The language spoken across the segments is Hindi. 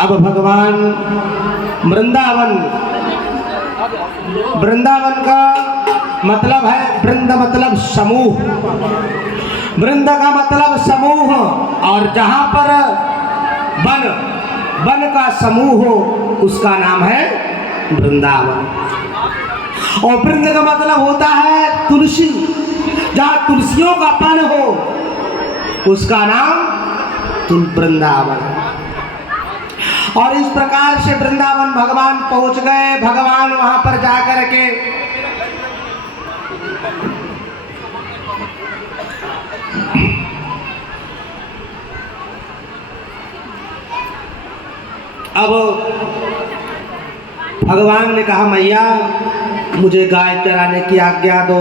अब भगवान वृंदावन का मतलब है वृंद मतलब समूह, वृंद का मतलब समूह, और जहाँ पर वन का समूह हो उसका नाम है वृंदावन। और वृंद का मतलब होता है तुलसी, जहाँ तुलसियों का वन हो उसका नाम वृंदावन। और इस प्रकार से वृंदावन भगवान पहुंच गए। भगवान वहां पर जाकर के अब भगवान ने कहा मैया मुझे गाय चराने की आज्ञा दो।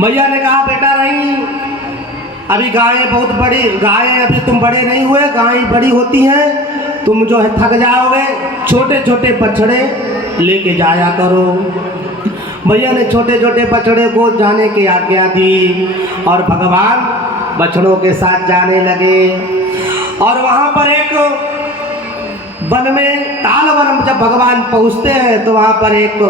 मैया ने कहा बेटा नहीं, अभी गायें बहुत बड़ी, गायें अभी तुम बड़े नहीं हुए, गायें बड़ी होती हैं, तुम जो है थक जाओगे, छोटे छोटे बछड़े लेके जाया करो। भैया ने छोटे छोटे बछड़े को जाने की आज्ञा दी और भगवान बछड़ों के साथ जाने लगे। और वहाँ पर एक वन में, ताल वन, जब भगवान पहुँचते हैं तो वहाँ पर एक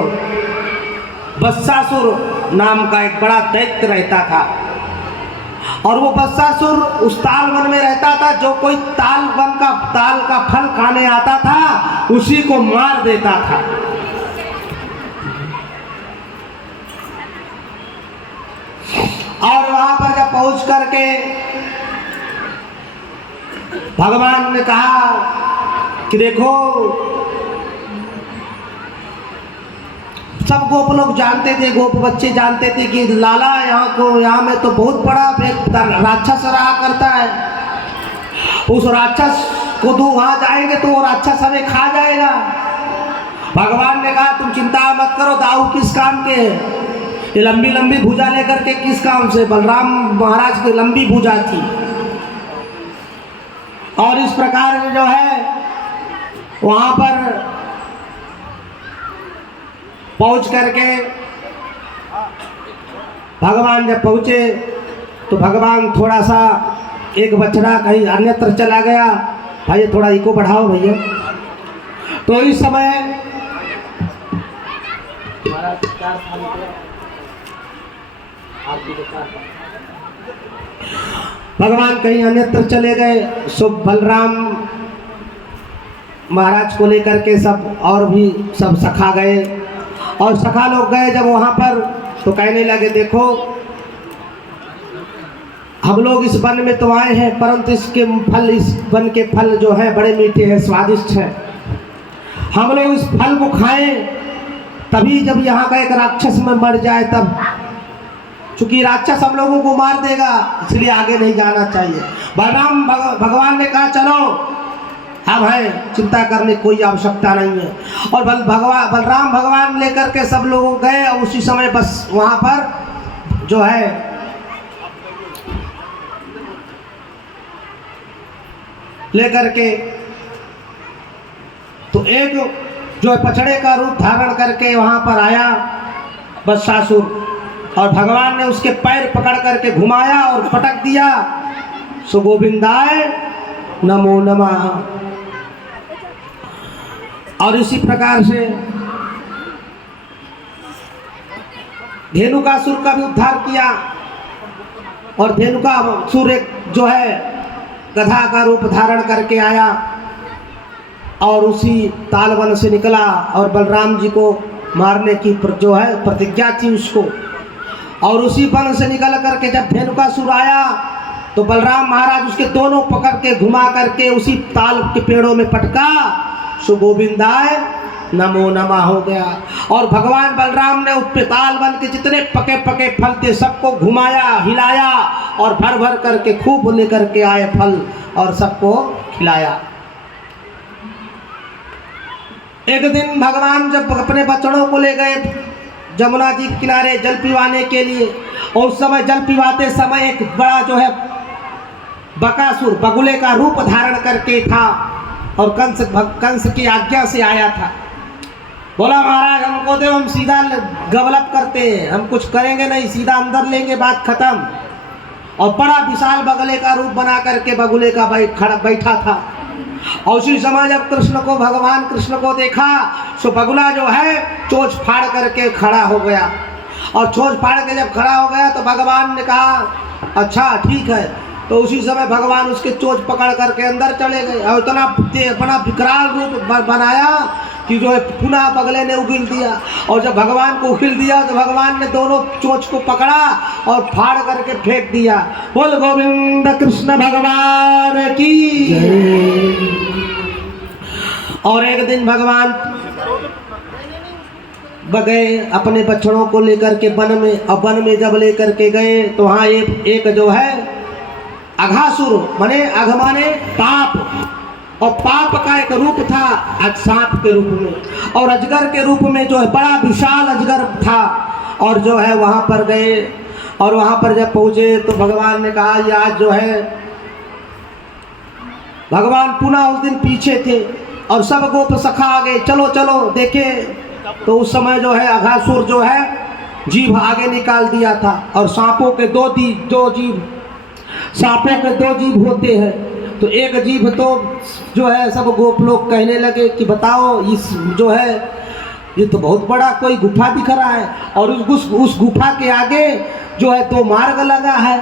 बत्सासुर नाम का एक बड़ा दैत्य रहता था। और वो बत्सासुर उस ताल वन में रहता था, जो कोई ताल का फल खाने आता था उसी को मार देता था। और वहां पर जब पहुंच करके भगवान ने कहा कि देखो, सब गोप लोग जानते थे, गोप बच्चे जानते थे कि लाला यहाँ में तो बहुत बड़ा राक्षस रहा करता है। उस राक्षस को तो वहाँ जाएंगे तो वो राक्षस हमें खा जाएगा। भगवान ने कहा तुम चिंता मत करो, दाऊ किस काम के है, ये लंबी लंबी भुजा लेकर के किस काम से, बलराम महाराज की लंबी भुजा थी। और इस प्रकार जो है वहाँ पर पहुंच करके भगवान जब पहुंचे तो भगवान थोड़ा सा, एक बछड़ा कहीं अन्यत्र चला गया, भाई थोड़ा इको बढ़ाओ भैया। तो इस समय भगवान कहीं अन्यत्र चले गए। सो बलराम महाराज को लेकर के सब और भी सब सखा गए। और सखा लोग गए जब वहाँ पर तो कहने लगे देखो, हम लोग इस वन में तो आए हैं, परंतु इसके फल, इस वन के फल जो है बड़े मीठे हैं, स्वादिष्ट हैं। हम लोग इस फल को खाएं तभी जब यहाँ का एक राक्षस में मर जाए तब, चूंकि राक्षस हम लोगों को मार देगा, इसलिए आगे नहीं जाना चाहिए। बलराम भगवान ने कहा चलो, अब है चिंता करने कोई आवश्यकता नहीं है। और बलराम भगवान लेकर के सब लोग गए। और उसी समय बस वहाँ पर जो है लेकर के तो एक जो है बछड़े का रूप धारण करके वहाँ पर आया बत्सासुर, और भगवान ने उसके पैर पकड़ करके घुमाया और पटक दिया। सो गोविंदाय नमो नमः। और इसी प्रकार से धेनुकासुर का भी उद्धार किया। और धेनुकासुर एक जो है गधा का रूप धारण करके आया और उसी तालवन से निकला और बलराम जी को मारने की जो है प्रतिज्ञा थी उसको। और उसी वन से निकल करके जब धेनुकासुर आया तो बलराम महाराज उसके दोनों पकड़ के घुमा करके उसी ताल के पेड़ों में पटका, सो गोविंदाय नमो नमः हो गया। और भगवान बलराम ने उस ताल वन के जितने पके पके फल थे सबको घुमाया, हिलाया और भर भर करके खूब लेकर के आए फल और सबको खिलाया। एक दिन भगवान जब अपने बच्चों को ले गए जमुना जी के किनारे जल पिवाने के लिए, और उस समय जल पिवाते समय एक बड़ा जो है बकासुर बगुले का रूप धारण करके था और कंस की आज्ञा से आया था। बोला महाराज हमको दे, हम सीधा गवलप करते हैं, हम कुछ करेंगे नहीं, सीधा अंदर लेंगे, बात खत्म। और बड़ा विशाल बगुले का रूप बना करके बगुले का बैठा था। और उसी समय जब कृष्ण को भगवान कृष्ण को देखा सो बगुला जो है चोंच फाड़ करके खड़ा हो गया। और चोंच फाड़ के जब खड़ा हो गया तो भगवान ने कहा अच्छा ठीक है। तो उसी समय भगवान उसके चोंच पकड़ करके अंदर चले गए और इतना बड़ा विकराल रूप बनाया कि जो है पुनः बगले ने उगिल दिया। और जब भगवान को उगिल दिया तो भगवान ने दोनों चोंच को पकड़ा और फाड़ करके फेंक दिया। बोल गोविंद कृष्ण भगवान की। और एक दिन भगवान गए अपने बछड़ों को लेकर के वन में, और वन में जब लेकर के गए तो वहाँ एक जो है अघासुर माने अघ माने पाप, और पाप का एक रूप था सांप के रूप में और अजगर के रूप में जो है बड़ा विशाल अजगर था। और जो है वहाँ पर गए और वहाँ पर जब पहुँचे तो भगवान ने कहा ये आज जो है भगवान पुनः उस दिन पीछे थे और सब गोप सखा आ गए, चलो चलो देखे। तो उस समय जो है अघासुर जो है जीभ आगे निकाल दिया था। और सांपों के दो जीभ होते हैं, तो एक जीभ तो जो है सब गोप लोग कहने लगे कि बताओ इस जो है ये तो बहुत बड़ा कोई गुफा दिख रहा है और उस गुफा के आगे जो है तो मार्ग लगा है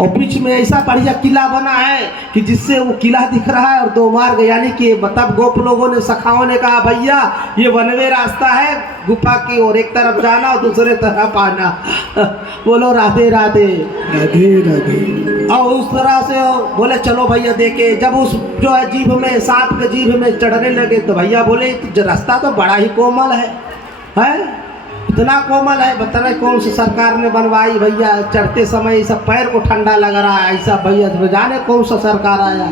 और बीच में ऐसा बढ़िया किला बना है कि जिससे वो किला दिख रहा है और दो मार्ग, यानी कि तब गोप लोगों ने सखाओं ने कहा भैया ये वनवे रास्ता है गुफा की ओर, एक तरफ जाना और दूसरे तरफ आना। बोलो राधे राधे राधे राधे। और उस तरह से बोले चलो भैया देखे। जब उस जो है जीभ में सांप के जीभ में चढ़ने लगे तो भैया बोले रास्ता तो बड़ा ही कोमल है इतना कोमल है, बताना कौन सी सरकार ने बनवाई भैया, चढ़ते समय सब पैर को ठंडा लग रहा है ऐसा भैया, जाने कौन सा सरकार आया।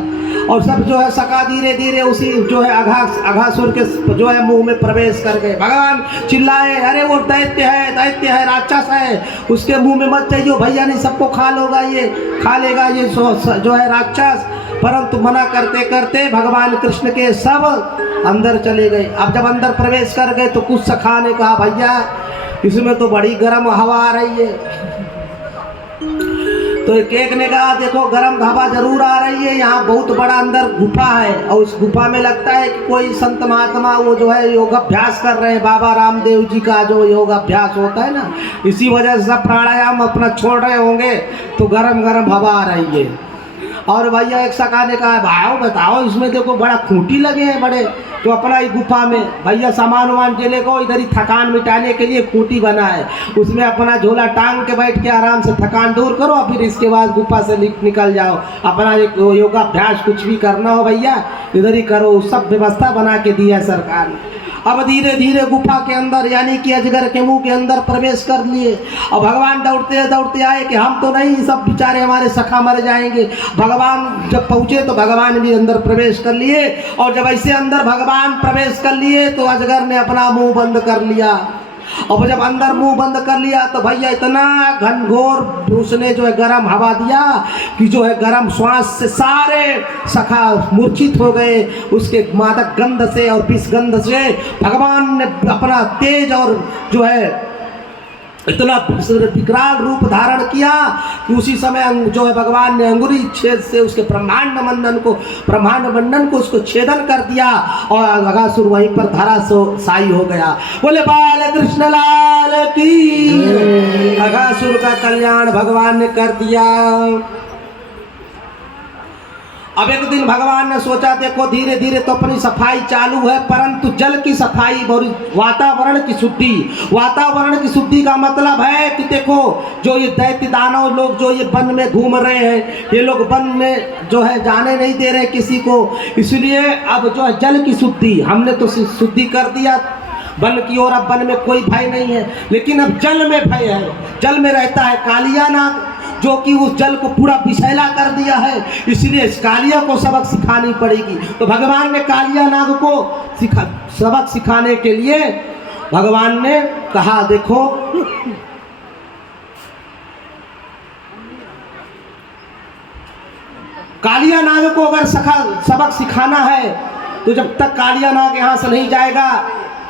और सब जो है सका धीरे धीरे उसी जो है अघासुर के जो है मुंह में प्रवेश कर गए। भगवान चिल्लाए अरे वो दैत्य है राक्षस है, उसके मुंह में मत जाइयो भैया, नहीं सबको खा लेगा ये जो है राक्षस। परंतु मना करते करते भगवान कृष्ण के सब अंदर चले गए। अब जब अंदर प्रवेश कर गए तो कुछ सखा ने कहा भैया इसमें तो बड़ी गर्म हवा आ रही है। तो एक ने कहा देखो गर्म हवा जरूर आ रही है, यहाँ बहुत बड़ा अंदर गुफा है और उस गुफा में लगता है कि कोई संत महात्मा वो जो है योगाभ्यास कर रहे हैं, बाबा रामदेव जी का जो योगाभ्यास होता है ना, इसी वजह से सब प्राणायाम अपना छोड़ रहे होंगे तो गर्म गर्म हवा आ रही है। और भैया एक सखा ने कहा भाई बताओ इसमें देखो बड़ा खूंटी लगे हैं बड़े, तो अपना ही गुफा में भैया सामान वामान चले को इधर ही थकान मिटाने के लिए खूंटी बना है, उसमें अपना झोला टांग के बैठ के आराम से थकान दूर करो और फिर इसके बाद गुफा से निकल जाओ, अपना एक योगाभ्यास कुछ भी करना हो भैया इधर ही करो, सब व्यवस्था बना के दी है सरकार ने। अब धीरे धीरे गुफा के अंदर यानी कि अजगर के मुंह के अंदर प्रवेश कर लिए और भगवान दौड़ते दौड़ते आए कि हम तो नहीं, सब बेचारे हमारे सखा मर जाएंगे। भगवान जब पहुँचे तो भगवान भी अंदर प्रवेश कर लिए और जब ऐसे अंदर भगवान प्रवेश कर लिए तो अजगर ने अपना मुंह बंद कर लिया। और जब अंदर मुंह बंद कर लिया तो भैया इतना घनघोर उसने जो है गर्म हवा दिया कि जो है गर्म श्वास से सारे सखा मूर्छित हो गए उसके मादक गंध से और विष गंध से। भगवान ने अपना तेज और जो है इतना विकराल रूप धारण किया कि उसी समय जो है भगवान ने अंगुली छेद से उसके ब्रह्मांड मंडन को उसको छेदन कर दिया और अगासुर वहीं पर धराशायी हो गया। बोले बाल कृष्ण लाल की। अगासुर का कल्याण भगवान ने कर दिया। अब एक दिन भगवान ने सोचा देखो धीरे धीरे तो अपनी सफाई चालू है, परंतु जल की सफाई और वातावरण की शुद्धि का मतलब है कि देखो जो ये दैत्य दानव लोग जो ये वन में घूम रहे हैं, ये लोग वन में जो है जाने नहीं दे रहे किसी को, इसलिए अब जो है जल की शुद्धि हमने तो शुद्धि कर दिया वन की ओर। अब वन में कोई भय नहीं है, लेकिन अब जल में भय है। जल में रहता है कालिया नाग जो कि उस जल को पूरा विषैला कर दिया है, इसलिए इस कालिया को सबक सिखानी पड़ेगी। तो भगवान ने कालिया नाग को सबक सिखाने के लिए भगवान ने कहा देखो कालिया नाग को अगर सबक सिखाना है तो जब तक कालिया नाग यहाँ से नहीं जाएगा,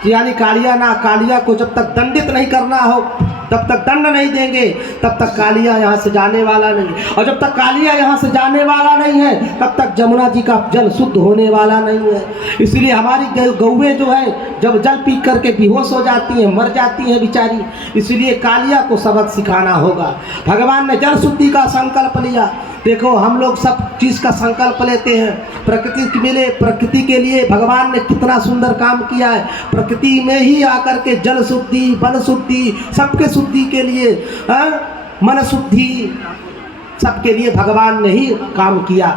यानी कालिया को जब तक दंडित नहीं करना हो तब तक दंड नहीं देंगे, तब तक कालिया यहाँ से जाने वाला नहीं। और जब तक कालिया यहाँ से जाने वाला नहीं है तब तक जमुना जी का जल शुद्ध होने वाला नहीं है। इसलिए हमारी गौएं जो है जब जल पी करके बेहोश हो जाती हैं, मर जाती हैं बेचारी, इसलिए कालिया को सबक सिखाना होगा। भगवान ने जल शुद्धि का संकल्प लिया। देखो हम लोग सब चीज़ का संकल्प लेते हैं, प्रकृति के लिए भगवान ने कितना सुंदर काम किया है। प्रकृति में ही आकर के जल शुद्धि, वन शुद्धि, सबके शुद्धि के लिए, मन शुद्धि सबके लिए भगवान ने ही काम किया।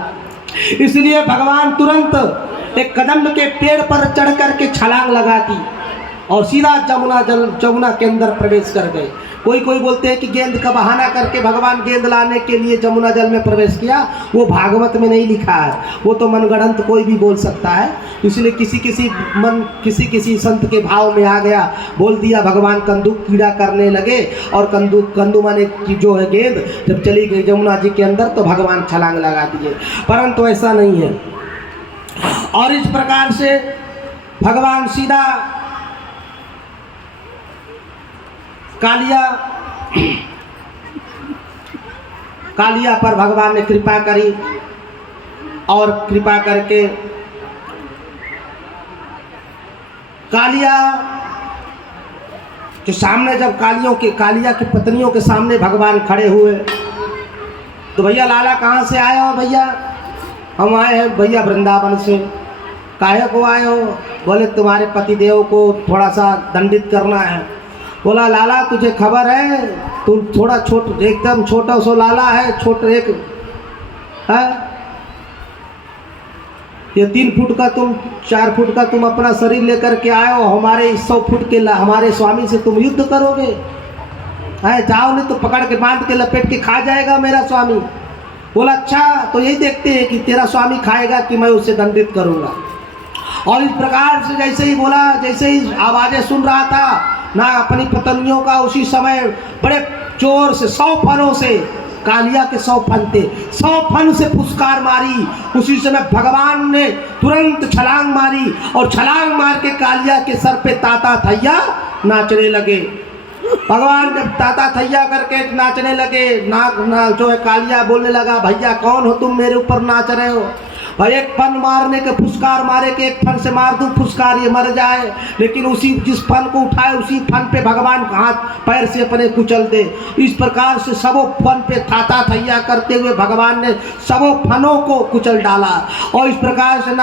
इसलिए भगवान तुरंत एक कदम के पेड़ पर चढ़ करके छलांग लगाती और सीधा जमुना के अंदर प्रवेश कर गए। कोई बोलते हैं कि गेंद का बहाना करके भगवान गेंद लाने के लिए जमुना जल में प्रवेश किया, वो भागवत में नहीं लिखा है, वो तो मनगढ़ंत कोई भी बोल सकता है। इसलिए किसी संत के भाव में आ गया, बोल दिया भगवान कंदुक कीड़ा करने लगे और कंदू माने की जो है गेंद जब चली गई जमुना जी के अंदर तो भगवान छलांग लगा दिए, परंतु ऐसा नहीं है। और इस प्रकार से भगवान सीधा कालिया पर भगवान ने कृपा करी और कृपा करके कालिया के सामने जब कालिया की पत्नियों के सामने भगवान खड़े हुए तो भैया लाला कहाँ से आए हो? भैया हम आए हैं भैया वृंदावन से। काहे को आए हो? बोले तुम्हारे पतिदेव को थोड़ा सा दंडित करना है। बोला लाला तुझे खबर है तुम थोड़ा एकदम छोटा सो लाला है, ये 3 फुट का तुम 4 फुट का तुम अपना शरीर लेकर के आए हो, हमारे 100 फुट के हमारे स्वामी से तुम युद्ध करोगे? जाओ नहीं तो पकड़ के बांध के लपेट के खा जाएगा मेरा स्वामी। बोला अच्छा तो यही देखते हैं कि तेरा स्वामी खाएगा कि मैं उसे दंडित करूँगा। और इस प्रकार से जैसे ही बोला, जैसे ही आवाज़ें सुन रहा था ना अपनी पत्नियों का, उसी समय बड़े जोर से 100 फनों से, कालिया के 100 फन थे, 100 फन से फुसकार मारी। उसी समय भगवान ने तुरंत छलांग मारी और छलांग मार के कालिया के सर पे ताता थैया नाचने लगे। भगवान जब ताता थैया करके नाचने लगे, जो है कालिया बोलने लगा भैया कौन हो तुम मेरे ऊपर नाच रहे हो? भाई एक फन मारने के फुसकार मारे के एक फन से मार दूं फुसकार ये मर जाए, लेकिन उसी जिस फन को उठाए उसी फन पे भगवान हाथ पैर से अपने कुचल दे। इस प्रकार से सबों फन पे थाता थैया करते हुए भगवान ने सबों फनों को कुचल डाला और इस प्रकार से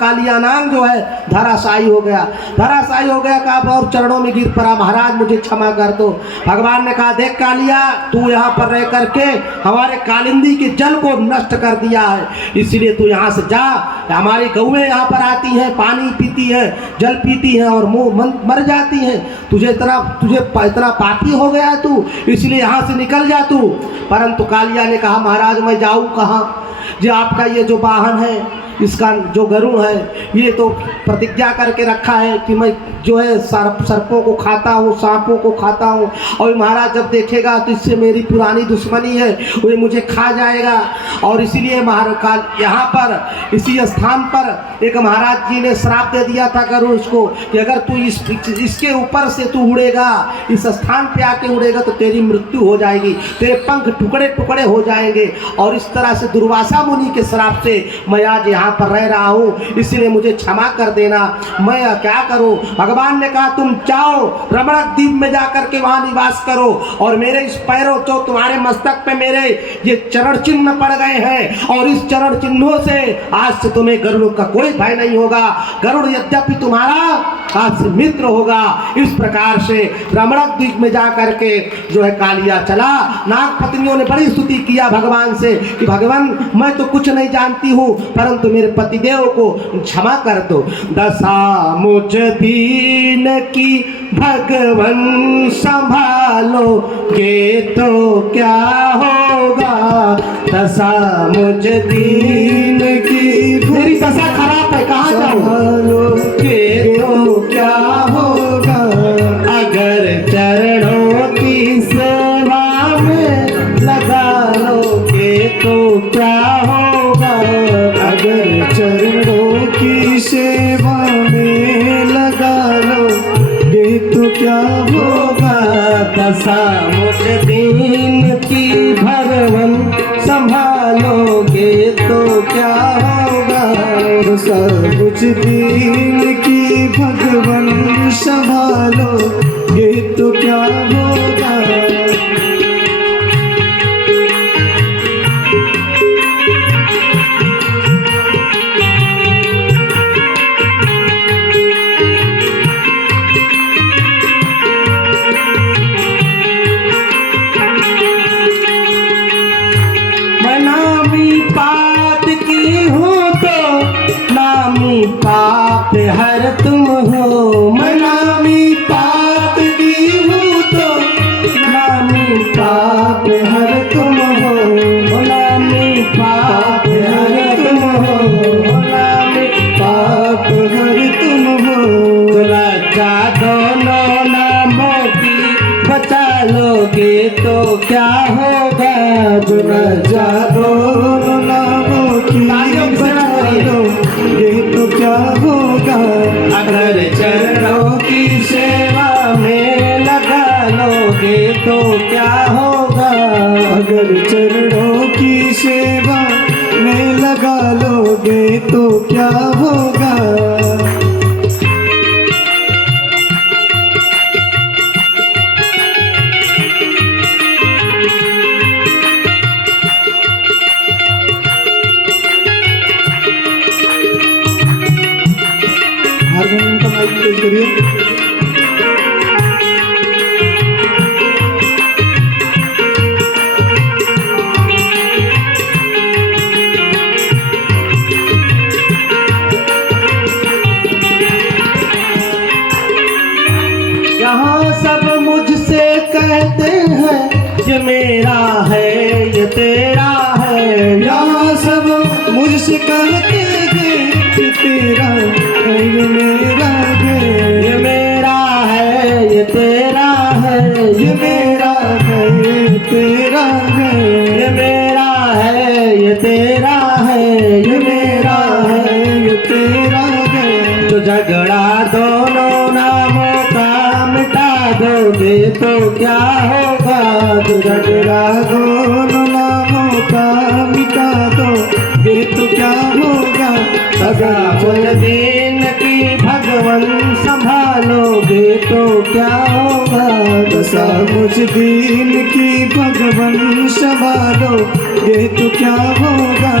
कालिया नाग जो है धराशायी हो गया। कहा और चरणों में गिर पड़ा, महाराज मुझे क्षमा कर दो। भगवान ने कहा देख कालिया तू यहाँ पर रह करके हमारे कालिंदी के जल को नष्ट कर दिया है, इसलिए तू यहाँ से जा। हमारी गौएं यहाँ पर आती हैं, पानी पीती हैं, जल पीती हैं और मुँह मर जाती हैं। तुझे इतना पापी हो गया है तू, इसलिए यहाँ से निकल जा तू। परंतु कालिया ने कहा महाराज मैं जाऊँ कहाँ? जो आपका ये जो वाहन है इसका जो गरुड़ है ये तो प्रतिज्ञा करके रखा है कि मैं जो है सर्पों को खाता हूँ, सांपों को खाता हूँ, और महाराज जब देखेगा तो इससे मेरी पुरानी दुश्मनी है, वो मुझे खा जाएगा। और इसीलिए महाराज यहाँ पर इसी स्थान पर एक महाराज जी ने श्राप दे दिया था गरुड़ को कि अगर तू इसके ऊपर से तू उड़ेगा, इस स्थान पे आके उड़ेगा तो तेरी मृत्यु हो जाएगी, तेरे पंख टुकड़े टुकड़े हो जाएंगे। और इस तरह से दुर्वासा मुनि के श्राप से मैं आज यहाँ पर रह रहा हूँ, इसलिए मुझे क्षमा कर देना। मैं क्या करूँ? भगवान ने कहा तुम जाओ रमणक द्वीप में जाकर के वहाँ निवास करो, और मेरे इस पैरों जो तुम्हारे मस्तक पे मेरे ये चरण चिन्ह पड़ गए हैं, और इस चरण चिन्हों से आज से तुम्हें गरुड़ का कोई भय नहीं होगा। गरुड़ यद्यपि तुम्हारा आज से मित्र होगा। इस प्रकार से रमणक द्वीप में जाकर के जो है कालिया चला। नाग पत्नियों ने बड़ी स्तुति किया भगवान से कि भगवान मैं तो कुछ नहीं जानती हूँ, परंतु मेरे पतिदेव को क्षमा कर दो। दशा मुझ दीन की भगवान संभालोगे तो क्या होगा, दशा मुझ दीन की, मेरी दशा खराब है, कहाँ जाऊँगे तो क्या होगा, अगर चरणों की सेवा में लगा लोगे तो क्या होगा, अगर चरणों की सेवा में लगा लोगे तो क्या होगा, दशा मुझ दीन की भगवन संभालोगे तो क्या होगा, दशा मुझ दीन की भगवन संभालोगे तो क्या होगा। पाप हर तुम हो, मैं नामी पाप की हूँ तो नामी पाप हर तुम हो, नामी पाप हर तुम हो, नामी पाप हर तुम हो, लज्जा दोनों नामों की बचा लोगे तो क्या होगा, लज्जा दोनों नामों की बचा लोगे तो क्या होगा, अगर चरणों की सेवा में लगा लोगे तो क्या होगा, अगर चरणों की सेवा में लगा लोगे तो क्या होगा। हारमोनियम का माइक तेज करिए। यहाँ सब मुझसे कहते हैं ये मेरा है ये तेरा है, यहाँ सब मुझसे कहते हैं कि तेरा है ये मेरा है, ये मेरा है ये तेरा है, ये मेरा है ये तेरा है, ये मेरा है ये तेरा है, ये मेरा है ये तेरा है। तो झगड़ा दोनों नामों का मिटा दोगे तो क्या होगा, तो झगड़ा दोनों नामों का मिटा दोगे तो क्या होगा, अगर मुझ दीन की भगवन संभालोगे तो क्या होगा, दशा मुझ दीन की भगवन संभालोगे तो क्या होगा,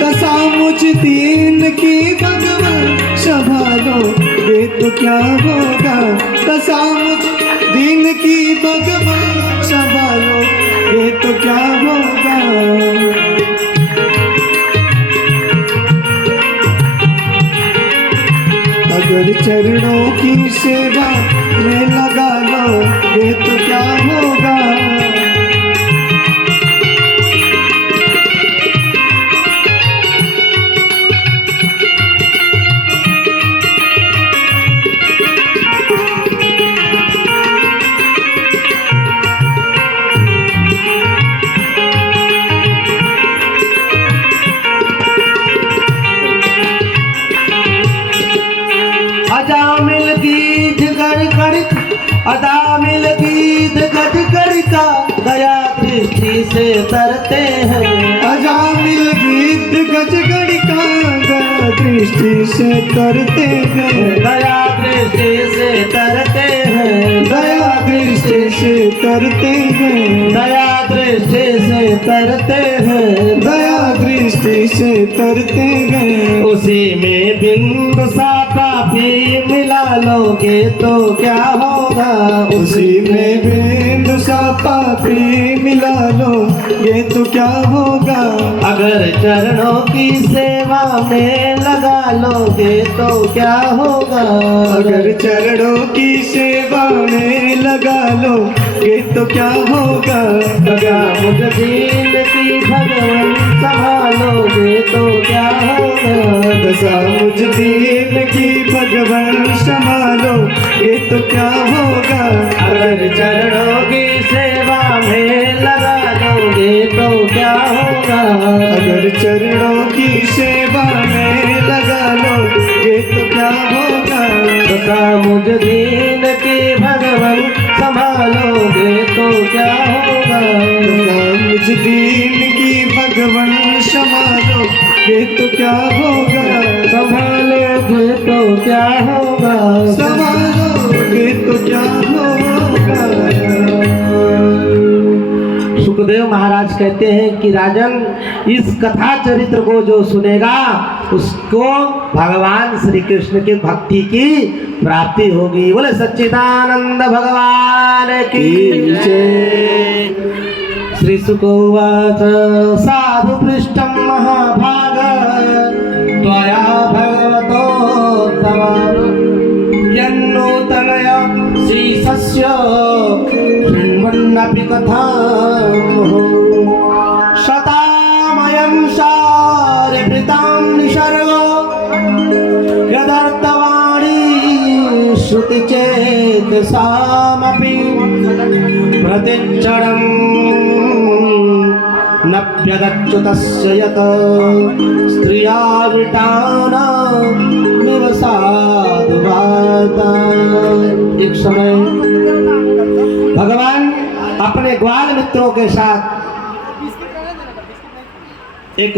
दशा मुझ दीन की भगवन संभालोगे तो क्या होगा, दशा मुझ दीन की भगवन संभालोगे तो क्या होगा। अगर चरणों की सेवा में लगा लोगे तो क्या होगा, अजामिल गीत गड़ गड़ अदामिल गीत गज गड़ का दया दृष्टि से तरते हैं। अजामिल गीत गजगढ़ का दया दृष्टि से करते हैं। दया दृष्टि से तरते हैं। दया दृष्टि से करते हैं। दया दृष्टि से तरते हैं। दया दृष्टि से करते हैं। उसी में बिंदु सा पापी मिला लोगे तो क्या होगा। उसी में बिंदु सा पापी मिला लो ये तो क्या होगा। अगर चरणों की सेवा में लगा लोगे तो क्या होगा। अगर चरणों की सेवा में लगा लो ये तो क्या होगा। अगर मुझ दीन की भगवान संभालोगे तो क्या होगा। दशा मुझ दीन की भगवान संभालो ये तो क्या होगा। अगर चरणों की सेवा में लगा लोगे तो क्या होगा। अगर चरणों की सेवा में लगा लो ये तो क्या होगा। तथा मुझ दीन की भगवान संभालोगे तो क्या होगा। दशा मुझ दीन की भगवान संभालो ये तो क्या होगा। संभालोगे तो क्या होगा। संभालोगे तो क्या होगा। सुखदेव महाराज कहते हैं कि राजन इस कथा चरित्र को जो सुनेगा उसको भगवान श्री कृष्ण की भक्ति की प्राप्ति होगी। बोले सच्चिदानंद भगवान की जय। श्री शुक उवाच साधु पृष्ठं महाभाग त्वया भगवतोत्तम यन्नूतनया श्रीशस्य शृण्वन्नपि कथाम् शतामयं सारिभृतां निसर्गो यदर्थवाणी श्रुतिचेतसामपि प्रतिक्षणं नभ्यगच्युतस्य यत् स्त्रियावृतानामिव साधुवार्ता। एक समय भगवान अपने ग्वाल मित्रों के साथ एक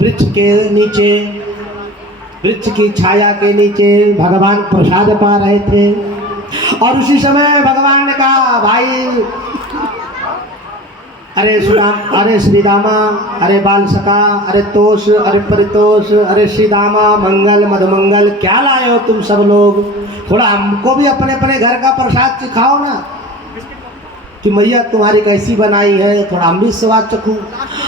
वृक्ष के नीचे, वृक्ष की छाया के नीचे भगवान प्रसाद पा रहे थे। और उसी समय भगवान ने कहा भाई अरे अरे श्रीदामा, अरे बाल सखा, अरे तोष, अरे परितोष, अरे श्रीदामा मंगल मधुमंगल, क्या लाए हो तुम सब लोग। थोड़ा हमको भी अपने अपने घर का प्रसाद सिखाओ ना कि मैया तुम्हारी कैसी बनाई है, थोड़ा हम भी स्वाद चखूं।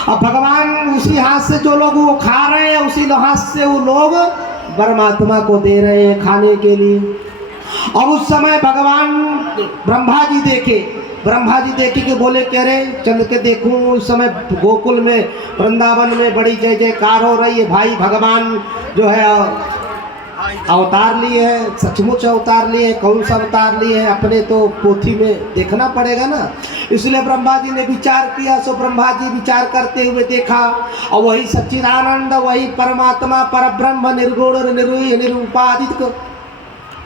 अब भगवान उसी हाथ से जो लोग वो खा रहे हैं उसी हाथ से वो लोग परमात्मा को दे रहे हैं खाने के लिए। अब उस समय भगवान ब्रह्मा जी देखे कि बोले कह रहे चल के देखूं। उस समय गोकुल में वृंदावन में बड़ी जय जयकार हो रही है। भाई भगवान जो है अवतार लिए है, सचमुच अवतार लिए है। कौन सा अवतार लिए है अपने तो पोथी में देखना पड़ेगा ना। इसलिए ब्रह्मा जी ने विचार किया। सो ब्रह्मा जी विचार करते हुए देखा और वही सच्चिदानंद, वही परमात्मा परब्रह्म निर्गुण निरूपादित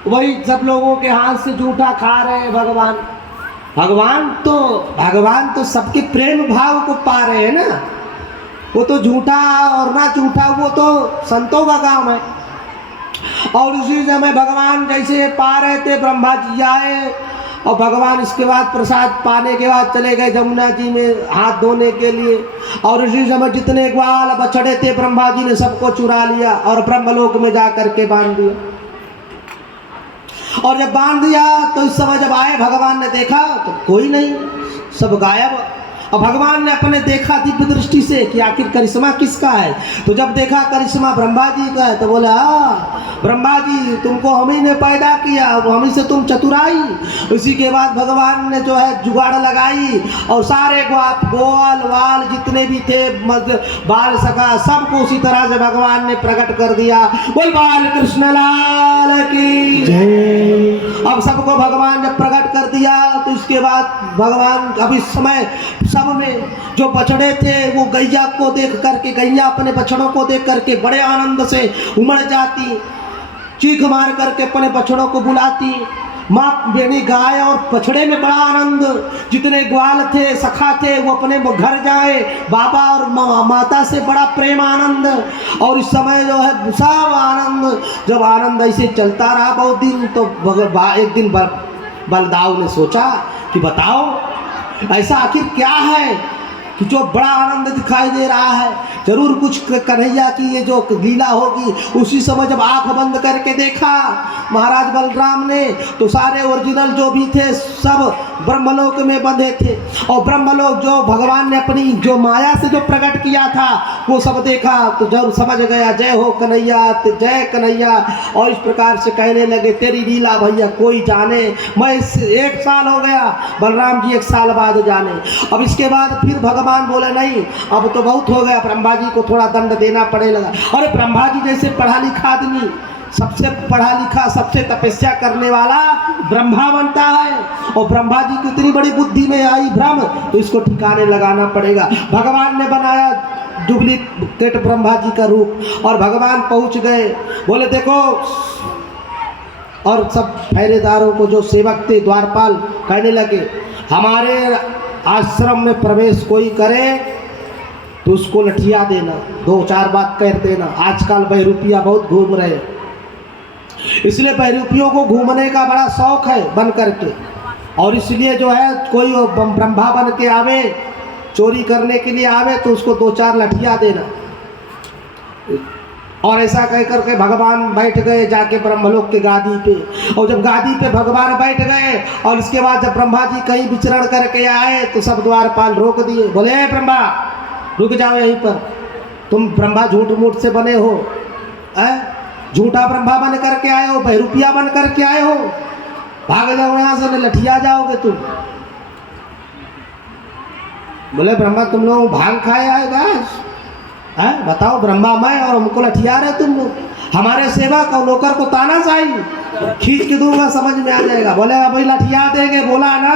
वही सब लोगों के हाथ से जूठा खा रहे हैं। भगवान तो सबके प्रेम भाव को पा रहे हैं ना। वो तो झूठा और ना झूठा वो तो संतों का काम है। और उसी समय भगवान जैसे पा रहे थे ब्रह्मा जी आए और भगवान इसके बाद प्रसाद पाने के बाद चले गए जमुना जी में हाथ धोने के लिए। और उसी समय जितने ग्वाल बछड़े थे ब्रह्मा जी ने सबको चुरा लिया और ब्रह्मलोक में जा करके बांध दिया। और जब बांध दिया तो इस समय जब आए भगवान ने देखा तो कोई नहीं, सब गायब। और भगवान ने अपने देखा दिव्य दृष्टि से कि आखिर करिश्मा किसका है। तो जब देखा करिश्मा ब्रह्मा जी का है तो बोला ब्रह्मा जी तुमको हम ही ने पैदा किया, हम ही से तुम चतुराई। उसी के बाद भगवान ने जो है जुगाड़ लगाई और सारे गोवाल वाल जितने भी थे बाल सखा सबको उसी तरह से भगवान ने प्रकट कर दिया। बोल बाल कृष्ण लाल की जय। अब सबको भगवान जब प्रकट कर दिया तो इसके बाद भगवान अब इस समय सब में जो बछड़े थे वो गैया को देख करके, गैया अपने बछड़ों को देख करके बड़े आनंद से उमड़ जाती। चीख मार करके अपने बछड़ों को बुलाती। माँ बेनी गाय और बछड़े में बड़ा आनंद, जितने ग्वाल थे सखा थे वो अपने घर जाए, बाबा और माता से बड़ा प्रेम आनंद। और इस समय जो है सब आनंद, जब आनंद ऐसे चलता रहा बहुत दिन, तो एक दिन बलदाऊ ने सोचा कि बताओ ऐसा आखिर क्या है कि जो बड़ा आनंद दिखाई दे रहा है, जरूर कुछ कन्हैया की ये जो लीला होगी। उसी समय जब आंख बंद करके देखा महाराज बलराम ने, तो सारे ओरिजिनल जो भी थे सब ब्रह्मलोक में बंधे थे, और ब्रह्मलोक जो भगवान ने अपनी जो माया से जो प्रकट किया था वो सब देखा, तो जब समझ गया जय हो कन्हैया, जय कन्हैया। और इस प्रकार से कहने लगे तेरी लीला भैया कोई जाने, मैं 1 साल हो गया, बलराम जी 1 साल बाद जाने। अब इसके बाद फिर भगवान बोले नहीं अब तो बहुत हो गया, ब्रह्मा जी को थोड़ा दंड देना पड़ेगा। अरे ब्रह्मा जी जैसे पढ़ा लिखा आदमी, सबसे पढ़ा लिखा सबसे तपस्या करने वाला ब्रह्मा बनता है, और ब्रह्मा जी की इतनी बड़ी बुद्धि में आई भ्रम, तो इसको ठिकाने लगाना पड़ेगा। भगवान ने बनाया डुप्लीकेट ब्रह्मा जी का रूप, और भगवान पहुंच गए, बोले देखो, और सब पहरेदारों को जो सेवक थे द्वारपाल कहने लगे हमारे आश्रम में प्रवेश कोई करे तो उसको लठिया देना, 2-4 बात कह देना। आजकल बहरूपिया बहुत घूम रहे, इसलिए बहरूपियों को घूमने का बड़ा शौक है बन करके, और इसलिए जो है कोई ब्रह्मा बन के आवे चोरी करने के लिए आवे तो उसको 2-4 लठिया देना। और ऐसा कह करके भगवान बैठ गए जाके ब्रह्मलोक के गादी पे, और जब गादी पे भगवान बैठ गए और इसके बाद जब ब्रह्मा जी कहीं विचरण करके आए तो सब द्वारपाल रोक दिए, बोले ब्रह्मा रुक जाओ यहीं पर, तुम ब्रह्मा झूठ मूठ से बने हो, झूठा ब्रह्मा बन करके आए हो, बहरूपिया बन करके आए हो, भाग जाओ यहाँ से, लठिया जाओगे तुम। बोले ब्रह्मा तुम लोग भांग खाए आएगा, बताओ ब्रह्मा मैं और हमको लठिया रहे तुम लोग, हमारे सेवक और नौकर को ताना चाहिए, खींच के दूंगा समझ में आ जाएगा। बोले भाई लठिया देंगे, बोला ना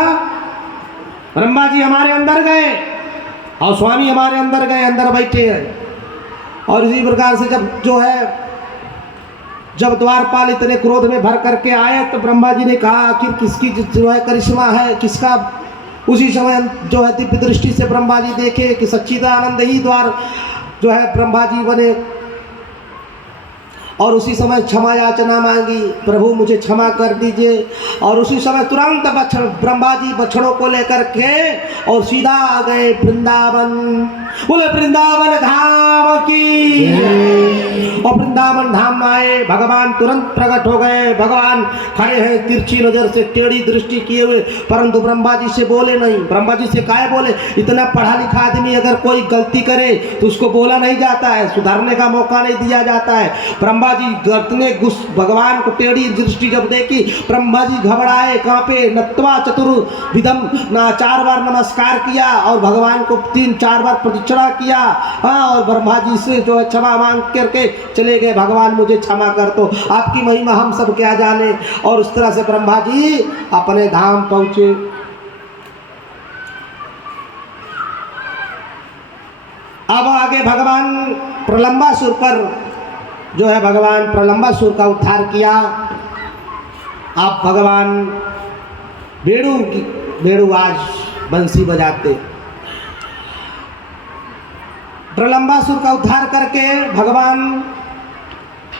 ब्रह्मा जी हमारे अंदर गए और स्वामी हमारे अंदर गए, अंदर बैठे हैं। और इसी प्रकार से जब जो है जब द्वारपाल इतने क्रोध में भर करके आए तो ब्रह्मा जी ने कहा आखिर किसकी जो है करिश्मा है, किसका। उसी समय जो है दिव्य दृष्टि से ब्रह्मा जी देखे कि सच्चिदानंद ही द्वार जो है ब्रह्मा जी बने, और उसी समय क्षमा याचना मांगी, प्रभु मुझे क्षमा कर दीजिए। और उसी समय तुरंत ब्रह्मा जी बछड़ों को लेकर के और सीधा आ गए वृंदावन। बोले वृंदावन धाम की। और वृंदावन धाम में आए, भगवान तुरंत प्रकट हो गए। भगवान खड़े हैं तिरछी नजर से टेढ़ी दृष्टि किए हुए, परंतु ब्रह्मा जी से बोले नहीं। ब्रह्मा जी से काहे बोले, इतना पढ़ा लिखा आदमी अगर कोई गलती करे तो उसको बोला नहीं जाता है, सुधारने का मौका नहीं दिया जाता है। ब्रह्मा जी भगवान को टेढ़ी दृष्टि जब देखी, ब्रह्मा जी घबराए, कांपे, नत्वा चतुर्विधम 4 बार नमस्कार किया और भगवान को 3-4 बार प्रदक्षिणा किया। हाँ, और ब्रह्मा जी से जो है क्षमा मांग करके चले गए, भगवान मुझे क्षमा कर दो, आपकी महिमा हम सब क्या जाने। और उस तरह से ब्रह्मा जी अपने धाम पहुंचे। अब आगे भगवान प्रलंबासुर पर जो है भगवान प्रलंबासुर का उद्धार किया। आप भगवान बेड़ू आज बंसी बजाते, प्रलंबासुर का उद्धार करके भगवान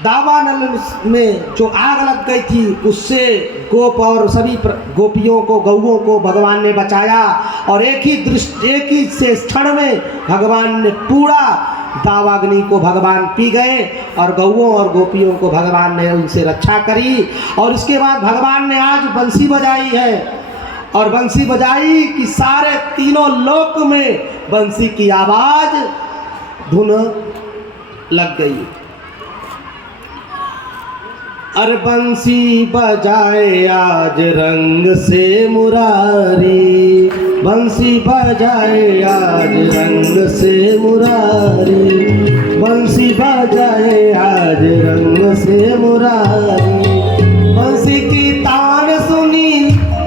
दावानल में जो आग लग गई थी उससे गोप और सभी गोपियों को, गौओं को भगवान ने बचाया। और एक ही से क्षण में भगवान ने पूरा दावाग्नि को भगवान पी गए और गौओं और गोपियों को भगवान ने उनसे रक्षा करी। और इसके बाद भगवान ने आज बंसी बजाई है, और बंसी बजाई कि सारे तीनों लोक में बंसी की आवाज धुन लग गई। अरे बंसी बजाए आज रंग से मुरारी, बंसी बजाए आज रंग से मुरारी, बंसी बजाए आज रंग से मुरारी। बंसी की तान सुनी,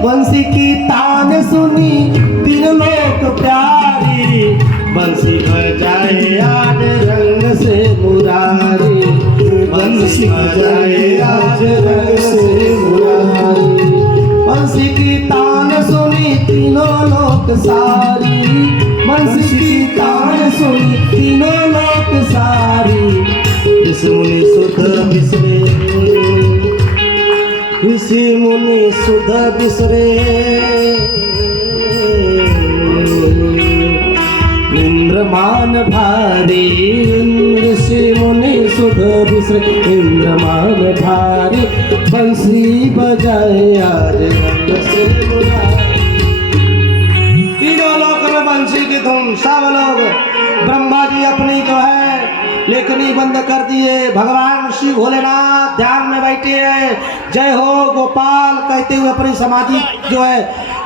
बंसी की तान सुनी, तीन लोक प्यारी, बंसी बजाए आज रंग से मुरारी, बंसी बजाए आज ऋषि मुनि सुध बिसरे, इंद्रमान भारी ऋषि मुनि सुध बिसरे, इंद्रमान भारी बंसी बजाए आज रंग से बुलाए। तीनों लोक में बंसी की धुन, सब लोग। ब्रह्मा जी अपनी जो है लेखनी बंद कर दिए, भगवान श्री भोलेनाथ ध्यान में बैठे हैं, जय हो गोपाल कहते हुए अपनी समाधि जो है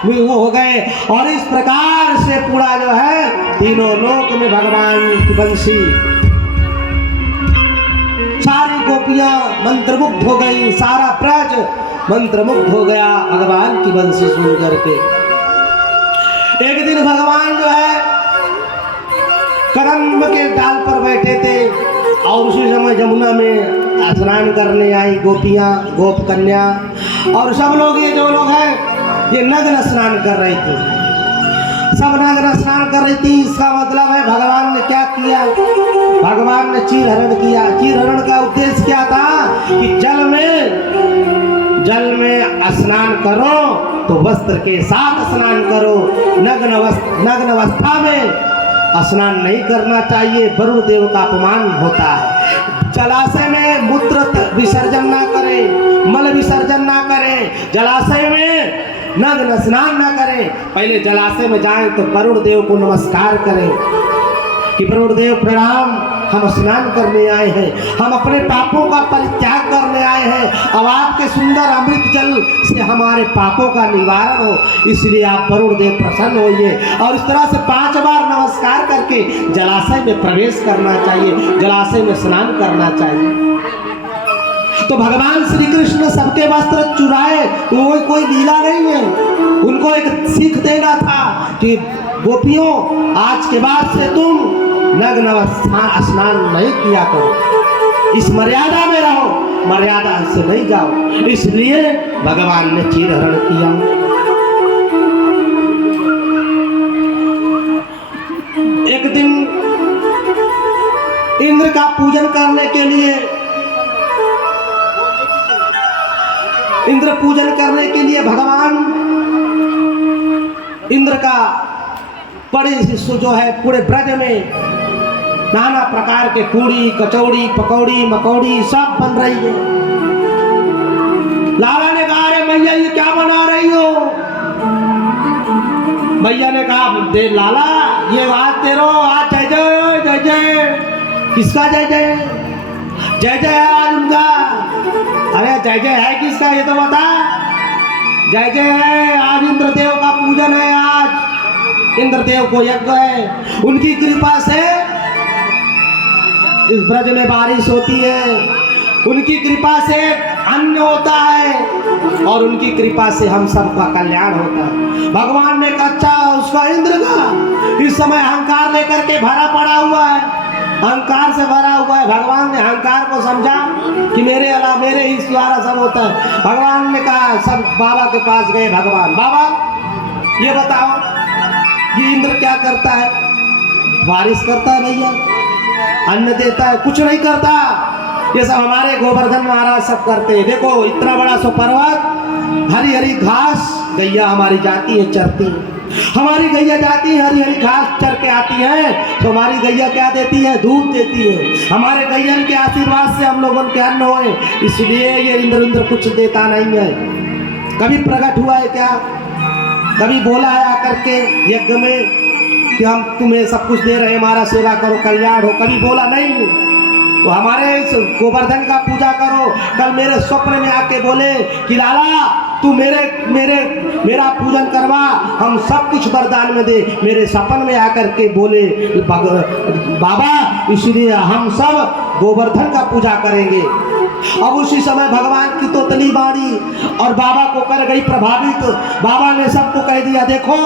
वो हो गए। और इस प्रकार से पूरा जो है तीनों लोक में भगवान की बंसी, सारी गोपियां मंत्रमुग्ध हो गई, सारा ब्रज मंत्रमुग्ध हो गया भगवान की बंसी सुन करके। एक दिन भगवान जो है कदम्ब के डाल पर बैठे थे और उसी समय यमुना में स्नान करने आई गोपियां, गोप कन्या, और सब लोग ये जो लोग हैं ये नग्न स्नान कर रहे थे, सब नग्न स्नान कर रही थी। इसका मतलब है भगवान ने क्या किया, भगवान ने चीर हरण किया। चीर हरण का उद्देश्य क्या था कि जल में स्नान करो तो वस्त्र के साथ स्नान करो, नग्न अवस्था में स्नान नहीं करना चाहिए, वरुण देव का अपमान होता है। जलाशय में मूत्र विसर्जन ना करें, मल विसर्जन ना करें, जलाशय में नग्न स्नान ना करें। पहले जलाशय में जाएं तो वरुण देव को नमस्कार करें कि वरुण देव प्रणाम, हम स्नान करने आए हैं, हम अपने पापों का परित्याग करने आए हैं, अब आपके सुंदर अमृत जल से हमारे पापों का निवारण हो, इसलिए आप वरुण देव प्रसन्न होइए। और इस तरह से 5 बार नमस्कार करके जलाशय में प्रवेश करना चाहिए, जलाशय में स्नान करना चाहिए। तो भगवान श्री कृष्ण सबके वस्त्र चुराए, वो कोई लीला नहीं है, उनको एक सीख देना था कि गोपियों आज के बाद से तुम नग्न स्नान नहीं किया करो, इस मर्यादा में रहो, मर्यादा से नहीं जाओ, इसलिए भगवान ने चीर हरण किया। एक दिन इंद्र का पूजन करने के लिए, इंद्र पूजन करने के लिए भगवान इंद्र का बड़े जो है पूरे ब्रज में नाना प्रकार के पूड़ी कचौड़ी पकौड़ी मकौड़ी सब बन रही है। लाला ने कहा अरे मैया ये क्या बना रही हो? मैया ने कहा दे लाला ये आज तेरो आज जय जय जय जय। किसका जय जय? जय जय है आज उनका। अरे जय जय है किसका ये तो बता। जय जय है आज इंद्रदेव का पूजन है, आज इंद्रदेव को यज्ञ है, उनकी कृपा से इस ब्रज में बारिश होती है, उनकी कृपा से अन्न होता है और उनकी कृपा से हम सबका कल्याण होता है। भगवान ने कच्चा उसका इंद्र का इस समय अहंकार लेकर के भरा पड़ा हुआ है, अहंकार से भरा हुआ है। भगवान ने अहंकार को समझा कि मेरे अलावा मेरे ही द्वारा सब होता है। भगवान ने कहा सब बाबा के पास गए, भगवान बाबा ये बताओ ये इंद्र क्या करता है? बारिश करता है भैया, अन्न देता है, कुछ नहीं करता। ये सब हमारे गोवर्धन महाराज सब करते हैं। देखो इतना बड़ा सो पर्वत, हरी हरी घास गैया हमारी जाती है चरती है, हमारी गैया जाती है हरी हरी घास चर के आती है, तो हमारी गैया क्या देती है? दूध देती है। हमारे गैयन के आशीर्वाद से हम लोगों के अन्न होए, इसलिए ये इंद्र कुछ देता नहीं है। कभी प्रकट हुआ है क्या? कभी बोला है आकर के यज्ञ में कि हम तुम्हें सब कुछ दे रहे हैं, हमारा सेवा करो कल्याण हो? कभी बोला नहीं। तो हमारे गोवर्धन का पूजा करो। कल मेरे स्वप्न में आके बोले कि लाला तू मेरा पूजन करवा, हम सब कुछ वरदान में दे। मेरे सपन में आकर के बोले बाबा इसलिए हम सब गोवर्धन का पूजा करेंगे। अब उसी समय भगवान की तोतली बाड़ी और बाबा को कर गई प्रभावित। बाबा ने सबको कह दिया देखो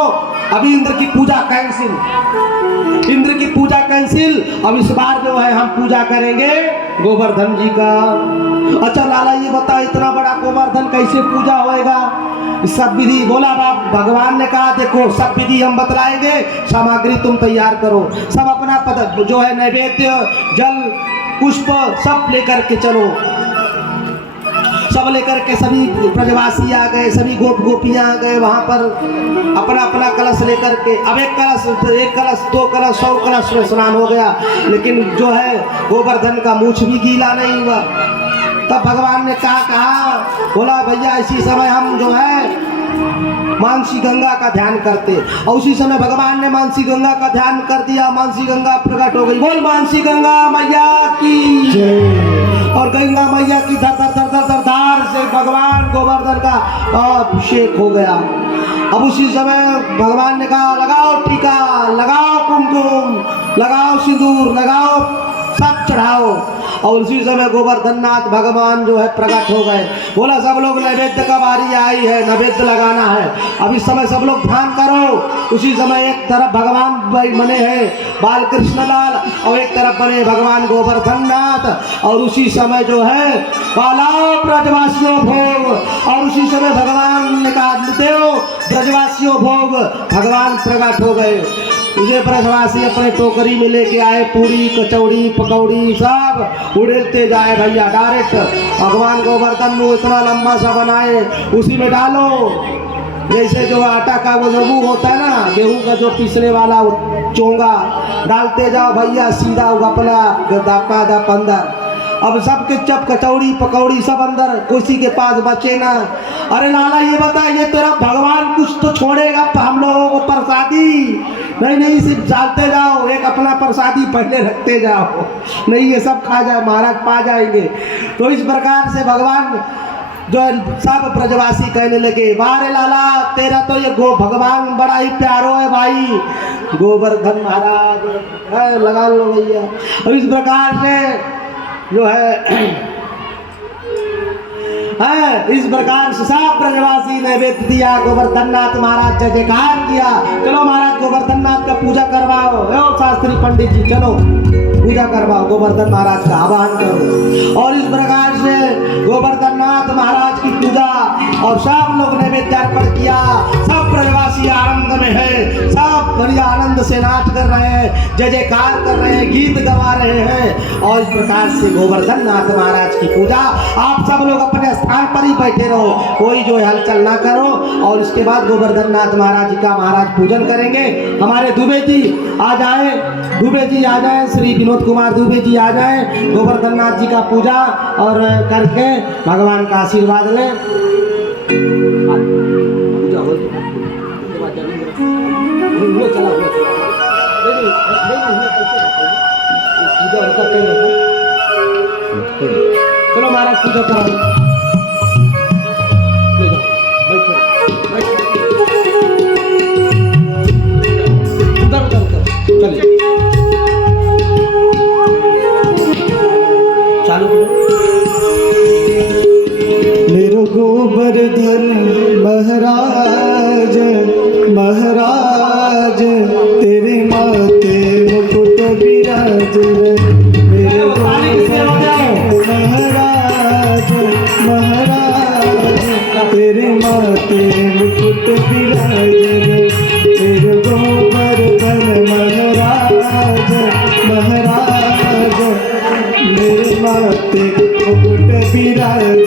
अभी इंद्र की पूजा कैंसिल, इंद्र की पूजा कैंसिल, अब इस बार जो है हम पूजा करेंगे गोवर्धन जी का। अच्छा लाला ये बता इतना बड़ा गोवर्धन कैसे पूजा होएगा? सब विधि बोला बाप। भगवान ने कहा देखो सब विधि हम बतलाएंगे, सामग्री तुम तैयार करो, सब अपना पद जो है नैवेद्य जल पुष्प सब लेकर के चलो। सब लेकर के सभी ब्रजवासी आ गए, सभी गोप गोपियां आ गए वहां पर अपना अपना कलश लेकर के। अब एक कलश, दो कलश, 100 कलश में स्नान हो गया, लेकिन जो है गोवर्धन का मूछ भी गीला नहीं हुआ। तब भगवान ने कहा, बोला भैया इसी समय हम जो है मानसी गंगा का ध्यान करते, और उसी समय भगवान ने मानसी गंगा का ध्यान कर दिया। मानसी गंगा प्रकट हो गई। बोल मानसी गंगा मैया की जय। और गंगा मैया की धर धर धर धर धर धार से भगवान गोवर्धन का अभिषेक हो गया। अब उसी समय भगवान ने कहा, लगाओ टीका, लगाओ कुमकुम, लगाओ सिंदूर, लगाओ, सब चढ़ाओ। और उसी समय गोवर्धन नाथ भगवान जो है प्रकट हो गए। बोला सब लोग नैवेद्य का बारी आई है, नैवेद्य लगाना है। अब इस समय सब लोग ध्यान करो। उसी समय एक तरफ भगवान बने हैं बाल कृष्ण लाल, और एक तरफ बने भगवान गोवर्धन नाथ। और उसी समय जो है पालाओ ब्रजवासियों भोग, और उसी समय भगवान ने कहा, देव ब्रजवासियों भोग। भगवान प्रकट हो गए। मुझे ब्रजवासी अपने टोकरी में लेके आए, पूरी कचौड़ी पकौड़ी सब उड़ेलते जाए भैया। डायरेक्ट भगवान गोवर्धन मुँह इतना लंबा सा बनाए, उसी में डालो। जैसे जो आटा का वो जो मुँह होता है ना, गेहूं का जो पीसने वाला चोंगा, डालते जाओ भैया, सीधा गपला गदा अंदर। अब सबके चप कचौड़ी पकौड़ी सब अंदर, किसी के पास बचे ना। अरे लाला ये बता, ये तेरा भगवान कुछ तो छोड़ेगा हम लोगों को प्रसादी? नहीं, सिर्फ डालते जाओ, एक अपना प्रसादी पहले रखते जाओ, नहीं ये सब खा जाए, महाराज पा जाएंगे। तो इस प्रकार से भगवान जो सब ब्रजवासी कहने लगे, बारे लाला तेरा तो ये भगवान बड़ा ही प्यारो है भाई गोवर्धन महाराज, लगा लो भैया। और इस प्रकार से जो है इस प्रकार से सब ब्रजवासी नैवेद्य दिया। गोवर्धन नाथ महाराज जय जयकार किया। चलो महाराज गोवर्धन नाथ का पूजा करवाओ, शास्त्री पंडित जी चलो पूजा करवाओ, गोवर्धन महाराज का आवाहन करो। और इस प्रकार से गोवर्धन नाथ महाराज की पूजा और सब लोग नैवेद्य अर्पण किया। सब ब्रजवासी आनंद में है, सब बढ़िया आनंद से नाच कर रहे हैं, जय जयकार कर रहे हैं, गीत गवा रहे हैं। और इस प्रकार से गोवर्धन नाथ महाराज की पूजा। आप सब लोग अपने स्थान पर ही बैठे रहो, कोई जो हलचल ना करो। और इसके बाद गोवर्धन नाथ महाराज जी का महाराज पूजन करेंगे। हमारे दुबे जी आ जाए, दुबे जी आ जाए, श्री विनोद कुमार दुबे जी आ जाए, गोवर्धन नाथ जी का पूजा और करके भगवान का आशीर्वाद लें। चलो महाराज पूजा करो। मेरो गोवर्धन महाराज महाराज, तेरे माथे मुकुट विराज। मेरो गोवर्धन महाराज महाराज, तेरे माथे मुकुट विराज। मेरो गोवर्धन महाराज महाराज, मेरे माथे मुकुट विराज।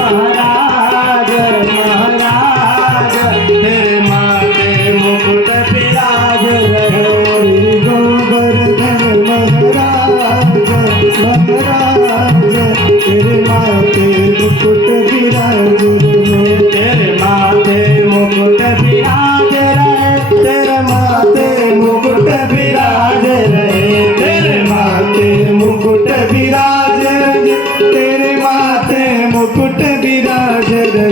महाराज महाराज, तेरे माथे मुकुट विराज रहे। गोवर्धन महाराज महाराज, तेरे माथे मुकुट विराज रहे। तेरे माथे मुकुट विराज रहे, तेरे माथे मुकुट विराज रहे, तेरे माथे मुकुट विराज रहे, तेरे माथे मुकुट विराज रहे।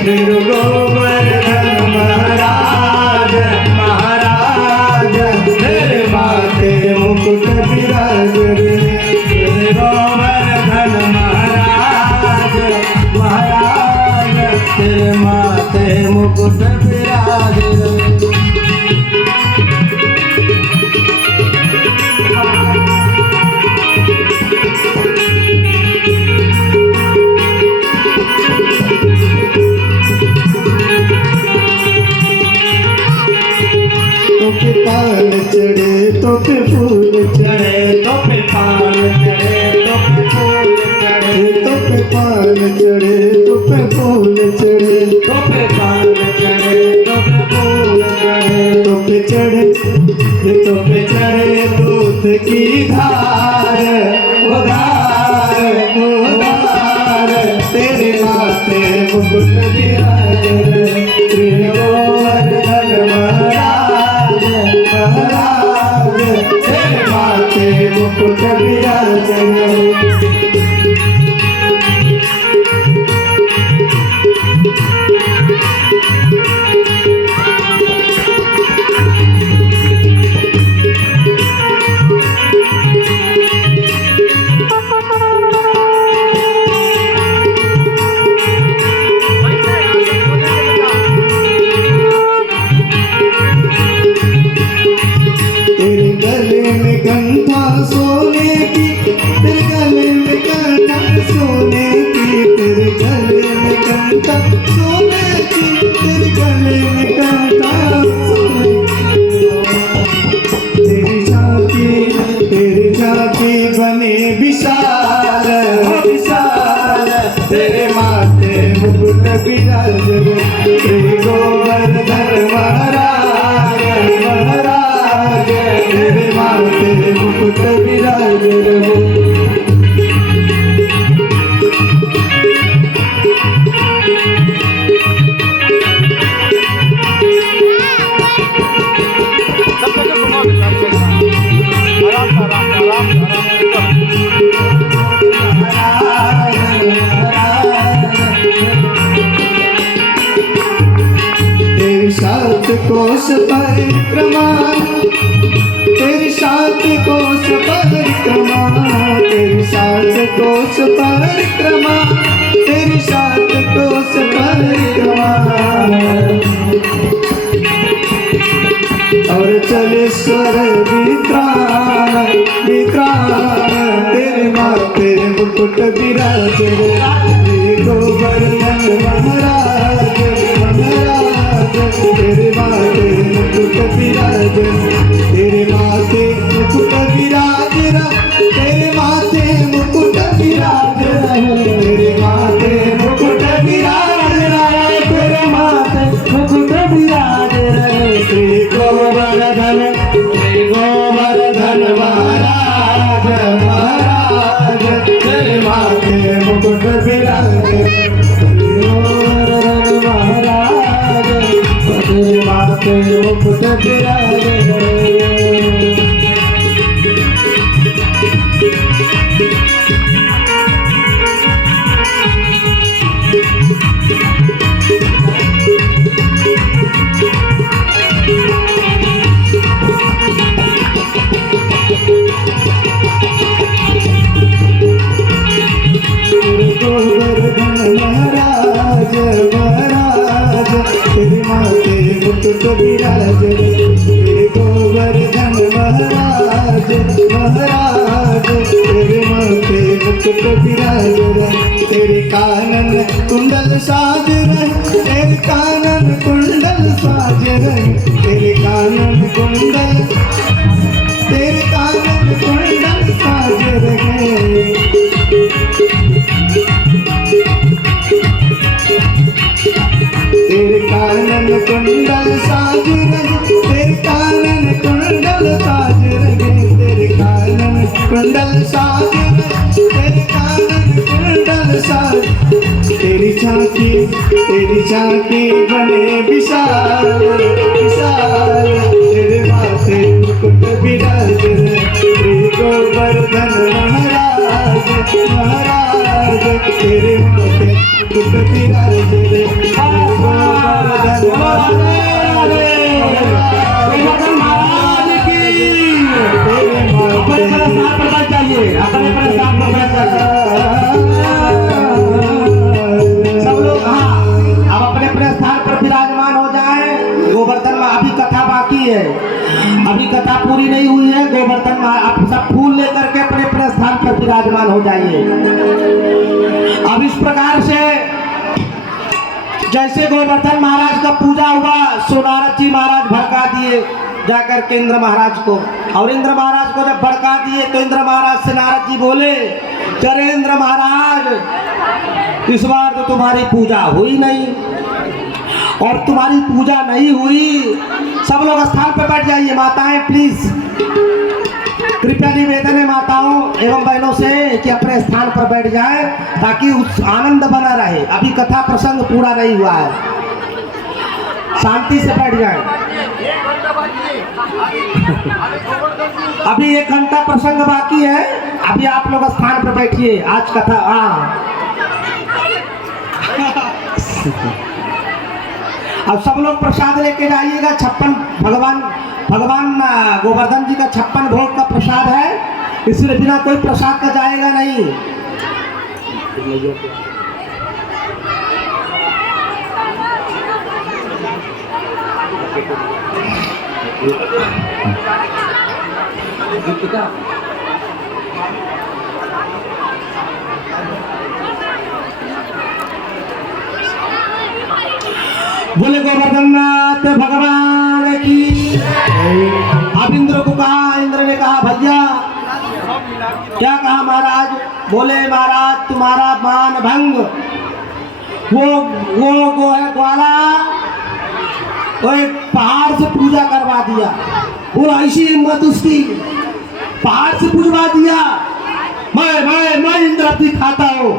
मेरो गोवर्धन महाराज महाराज, तेरे माथे मुकुट विराज रहे। तेरे गोवर्धन महाराज महाराज, तेरे माथे मुकुट विराज रहे। विराज श्री गोवर्धन महाराज महाराज तेरे माथे मुकुट विराज तेरे गले में कंठा सोने की तेरे गले में कंठा सोने की तेरे गले में कंठा सोने की तेरे गले में कंठा सोने की तेरी झांकी बने विशाल विशाल तेरे माथे मुकुट विराज श्री गोवर्धन महाराज महाराज तेरे माथे मुकुट विराज तेरी सात कोस परिक्रमा तेरी सात कोस परिक्रमा तेरी सात कोस परिक्रमा तेरी सात कोस परिक्रमा और चले स्वर वित्राण वित्राण तेरे माथे मुकुट विराज श्री गोवर्धन महाराज महाराज तेरे माथे मुकुट विराज तेरे माथे मुकुट विराज तेरे माथे मुकुट विराज तेरे माथे मुकुट विराज तेरे माथे मुकुट विराज श्री गोवर्धन महाराज महाराज तेरे माथे मुकुट विराज श्री गोवर्धन महाराज तेरे माथे मुकुट विराज गोवर्धन महाराज महाराज तेरे माथे मुकुट विराज तेरे गोवर्धन महाराज महाराज तेरे माथे मुकुट विराज तेरे कानन कुंडल साज रहे तेरे कानन कुंडल साज रहे तेरे कानन कुंडल तेरे कानन कुंडल साज रहे तेरे कानन कुंडल साज रहे तेरे कानन कुंडल साज रहे तेरे कानन कुंडल साज रहे तेरे कानन कुंडल साज तेरी झांकी बने विशाल विशाल तेरे माथे मुकुट विराज श्री गोवर्धन महाराज महाराज तेरे माथे मुकुट विराज गोवर्धन महाराज की तेरे माथे चाहिए अपने सब लोग हाँ अब अपने अपने स्थान पर विराजमान हो जाए। गोवर्धन में अभी कथा बाकी है, अभी कथा पूरी नहीं हुई है। गोवर्धन में आप सब फूल लेकर के अपने अपने स्थान पर विराजमान हो जाइए। अब इस प्रकार से जैसे गोवर्धन महाराज का पूजा हुआ, सो नारद जी महाराज भड़का दिए जाकर के इंद्र महाराज को, और इंद्र महाराज को जब भड़का दिए तो इंद्र महाराज से नारद जी बोले, चले इंद्र महाराज इस बार तो तुम्हारी पूजा हुई नहीं, और तुम्हारी पूजा नहीं हुई। सब लोग स्थान पर बैठ जाइए, माताएं प्लीज। कृपया निवेदन है माताओं एवं बहनों से कि अपने स्थान पर बैठ जाएं ताकि उस आनंद बना रहे। अभी कथा प्रसंग पूरा नहीं हुआ है, शांति से बैठ जाएं। अभी 1 घंटा प्रसंग बाकी है, अभी आप लोग स्थान पर बैठिए। आज कथा अब सब लोग प्रसाद लेके जाइएगा। 56 भगवान गोवर्धन जी का 56 भोग का प्रसाद है, इसलिए बिना कोई प्रसाद का जाएगा नहीं। बोले गोवर्धननाथ भगवान की। अब इंद्र को कहा, इंद्र ने कहा भैया क्या कहा महाराज? बोले महाराज तुम्हारा मान भंग, वो है ग्वाला, वो एक पहाड़ से पूजा करवा दिया। वो ऐसी हिम्मत उसकी, पहाड़ से पूजवा दिया। मैं इंद्र दिखाता हूँ,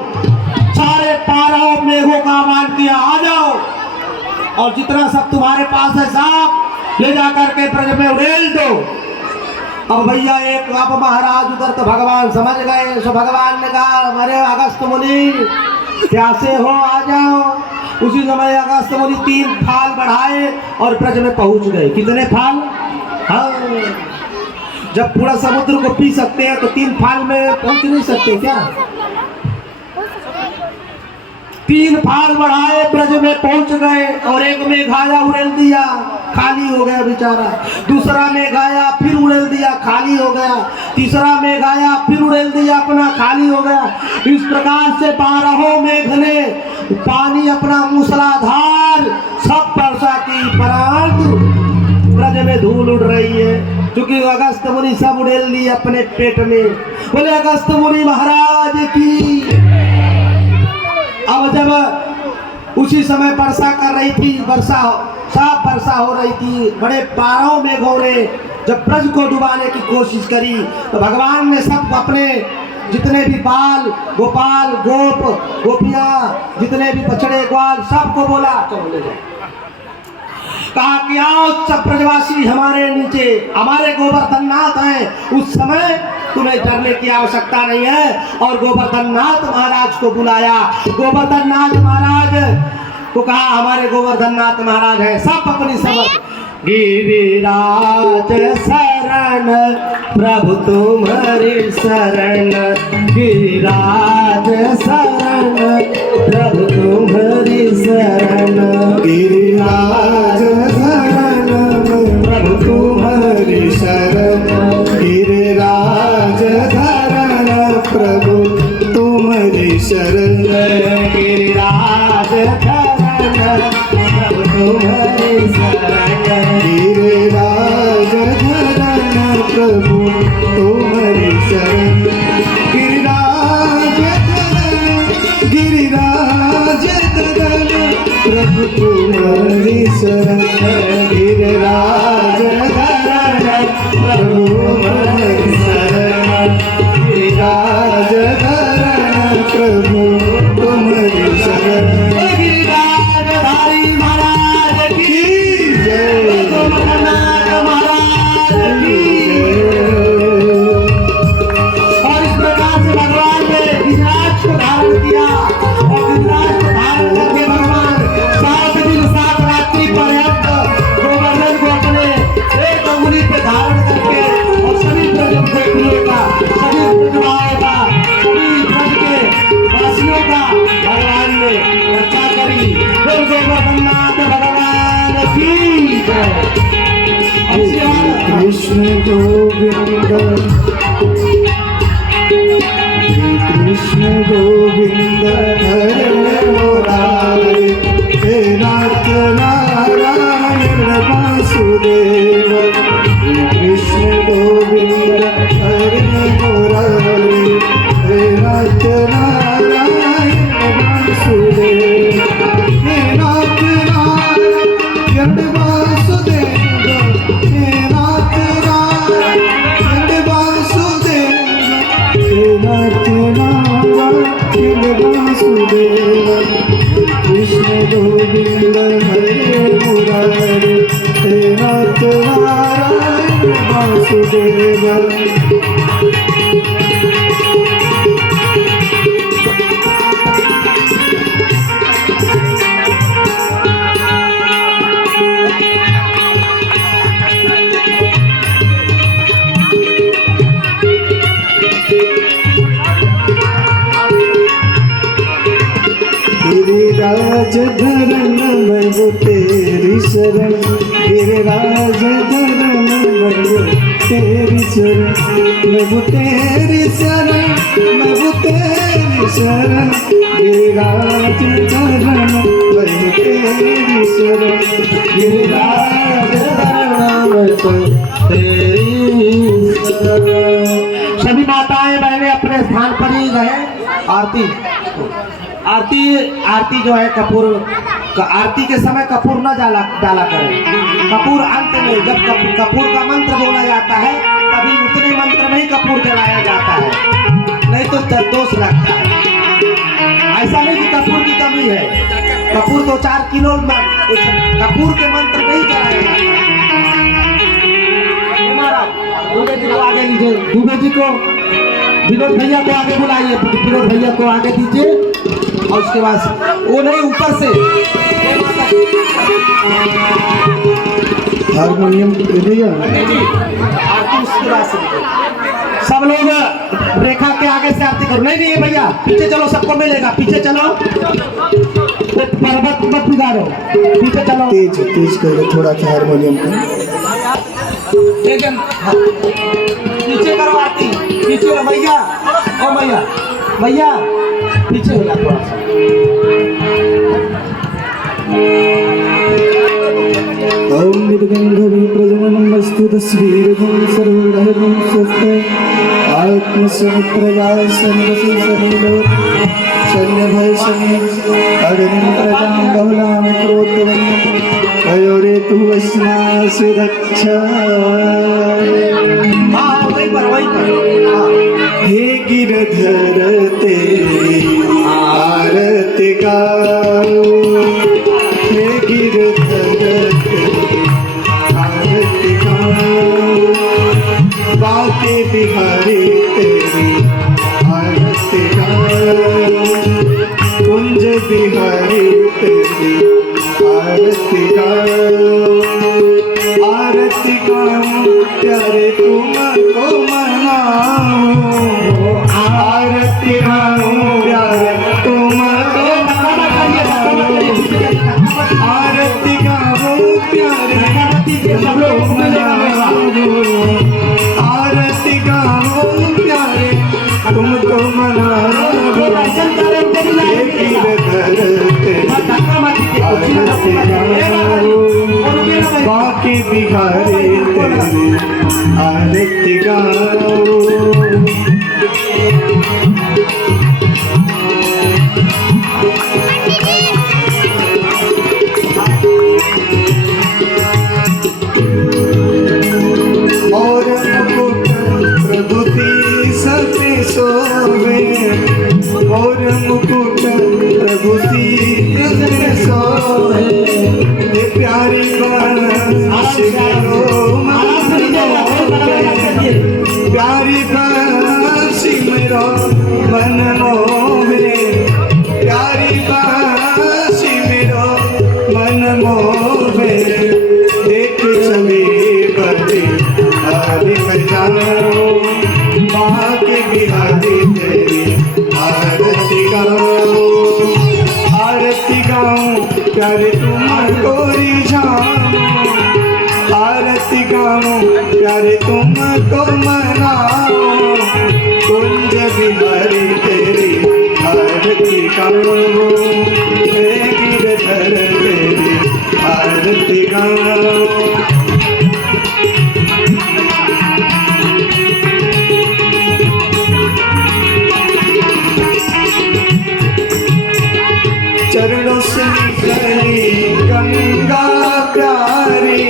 सारे 12 मेघों का आह्वान किया, आ जाओ और जितना सब तुम्हारे पास है सांप ले जाकर के ब्रज में उड़ेल दो। अब भैया एक अब महाराज उधर तो भगवान समझ गए, सो भगवान ने कहा अरे अगस्त मुनि प्यासे हो आ जाओ। उसी समय अगस्त मुनि 3 फाल बढ़ाए और ब्रज में पहुंच गए। कितने फाल? हाँ, जब पूरा समुद्र को पी सकते हैं तो 3 फाल में पहुंच नहीं सकते क्या? 3 फाल बढ़ाए ब्रज में पहुंच गए और एक में घाया उड़ेल दिया, खाली हो गया बेचारा। दूसरा में घाया फिर उड़ेल दिया, खाली हो गया। तीसरा में घाया फिर उड़ेल दिया, अपना खाली हो गया। इस प्रकार से 12 मेघ ने पानी अपना मूसलाधार सब वर्षा की, परंतु ब्रज में धूल उड़ रही है क्योंकि अगस्त मुनि सब उड़ेल ली अपने पेट में। बोले अगस्त मुनि महाराज की। अब जब उसी समय वर्षा कर रही थी, साफ वर्षा हो रही थी, बड़े 12 मेघों ने जब ब्रज को डुबाने की कोशिश करी तो भगवान ने सब अपने जितने भी बाल गोपाल गोप गोपियां जितने भी बछड़े ग्वाल सबको बोला चलो जाओ। कहा कि आओ सब ब्रजवासी हमारे नीचे, हमारे गोवर्धननाथ हैं। उस समय तुम्हें डरने की आवश्यकता नहीं है। और गोवर्धननाथ महाराज को बुलाया। गोवर्धननाथ महाराज को कहा हमारे गोवर्धननाथ महाराज हैं। सब अपनी समझ गिरिराज शरण प्रभु तुम्हारी शरण, गिरिराज शरण प्रभु तुम्हारी शरण, गिरिराज शरण प्रभु तुम्हारी शरण, गिरिराज शरण प्रभु तुम्हारी शरण, गिरिराज शरण प्रभु तुम्हारी शरण, गिरिराज शरण प्रभु तुम्हारी शरण, गिरिराज शरण प्रभु तुम्हारी शरण, गिरिराज शरण प्रभु तुम्हारी शरण, गिरिराज शरण प्रभु तुम्हारी शरण। गिरिराजधारी महाराज की जय, गोवर्धननाथ महाराज की। और इस प्रकार से भगवान ने गिरिराज को धारण किया और गिरिराज को धारण करके भगवान 7 दिन 7 रात्रि पर्यंत गोवर्धन को अपने एक अंगुली पे धारण करके और सभी ब्रजवासियों का, सभी ब्रजवासियों का, सभी ब्रज के वासियों का भगवान ने रक्षा करी। फिर गोवर्धननाथ भगवान की जय। कृष्ण गोविंद, कृष्ण गोविंद हरे मुरारे, हे नाथ नारायण वासुदेव, कृष्ण गोविंद हरे मुरारे, हे नाथ नारायण वासुदेव, हे नाथ नारायण वासुदेव, हे नाथ नारायण वासुदेव, वासुदेव कृष्ण गोविंद हरे मुरारे हे नाथ नारायण वासुदेव। गिरिराज धरन मैं वो तेरी शरण, गिरिराज धरन मैं वो तेरी शरण, मैं वो तेरी शरण, मैं वो तेरी शरण, गिरिराज धरन मैं वो तेरी शरण, गिरिराज धरन मैं वो तेरी शरण। सभी माताएं बहनें अपने स्थान पर ही रहे। आरती आरती आरती जो है कपूर आरती के समय कपूर न डाला करें। कपूर अंत में जब कपूर का मंत्र बोला जाता है तभी उतने मंत्र में ही कपूर जलाया जाता है, नहीं तो दोष लगता है। ऐसा नहीं कि कपूर की कमी है, कपूर तो 4 किलो कपूर के मंत्र में ही जलाया जाता है। महाराज दुबे जी को आगे लीजिए, दुबे जी को विनोद भैया को आगे बुलाइए, विनोद भैया को आगे दीजिए और उसके बाद वो नहीं ऊपर से हारमोनियम भैया आरती उसके बाद से सब लोग रेखा के आगे से आरती करो। नहीं नहीं भैया पीछे चलो, सबको मिलेगा, पीछे चलो, तो पर्वत मत बिगाड़ो, पीछे चलो। तेज तेज करो थोड़ा सा हारमोनियम का। पीछे करो आरती, पीछे भैया, ओ भैया भैया पीछे हो जा थोड़ा सा। ओम निर्गंधवी प्रजननमस्तु तस्वीरगुं सर्वहृदयं स्वस्ते आत्मसमुप्रगासं वसुसनिलो शल्यभय शनि अग्निं प्रजां बहुलां क्रोधवन्यं वयोरेतु वस्मासि दक्ष। हाँ वहीं पर हे गिरधर तेरी आरती गाओ, हे गिरधर तेरी आरती गाओ, बाके बिहारी तेरी आरती गाओ, कुंज बिहारी तेरी आरती गाओ, आरती गाओ प्यारे तुमको मनाओ, आरती गाओ प्यारे तुमको मनाओ, आरती गाओ प्यारे तुमको मनाओ, आरती गाओ प्यारे तुमको मनाओ, आरती गाओ बाकी बिहारी तेरी आरती गाओ। और मुकुट प्रभु सी सते सोवे, और मुकुट प्रभु सी सते सोवे, ये प्यारी बांसी मेरो मन मोहे, प्यारी बांसी मेरो मन मोहे, प्यारी बांसी मेरो मन मोहे, देख छवि बड़ी हरि बजाओ, बाके बिहारी तेरी आरती गाओ, आरती गाओ प्यारे तुमको रिझाओ, आरती गाओ प्यारे तुमको मनाओ, कुंज बिहारी तेरी आरती गाओ, हे गिरधर तेरी आरती गाओ। चरणों से निकली गंगा प्यारी,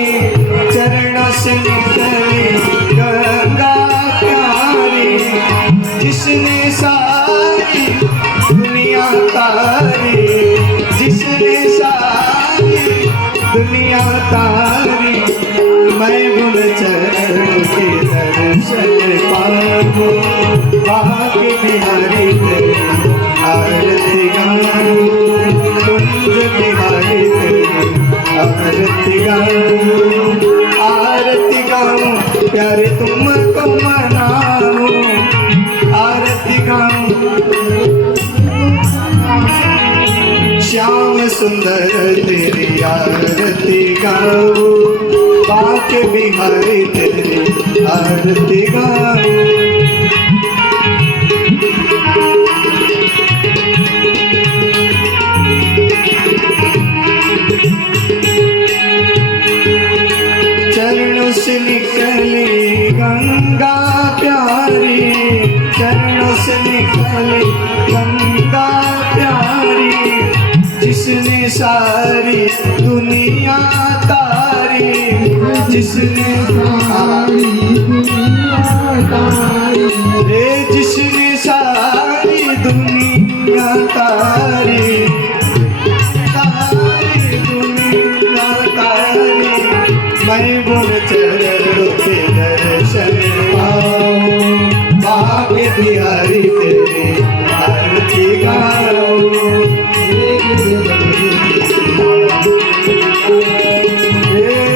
चरणों से निकली गंगा प्यारी, जिसने सारी दुनिया का बाके बिहारी तेरी आरती गाऊं, कुंज बिहारी तेरी आरती गाऊं, आरती गाऊं प्यारे तुमको मनाऊं, आरती गाऊं श्याम सुंदर तेरी आरती गाऊं, बाके बिहारी तेरी आरती गाऊं। चरणों से निकली गंगा प्यारी, चरणों से निकली गंगा प्यारी, जिसने सारी दुनिया तारी, जिसने सारी दुनिया तारी, रे जिसने सारी दुनिया तारी, सारी दुनिया तारी, मैं गुण चरणों के दर्शन पाऊं, बाके बिहारी तेरी आरती गाऊं,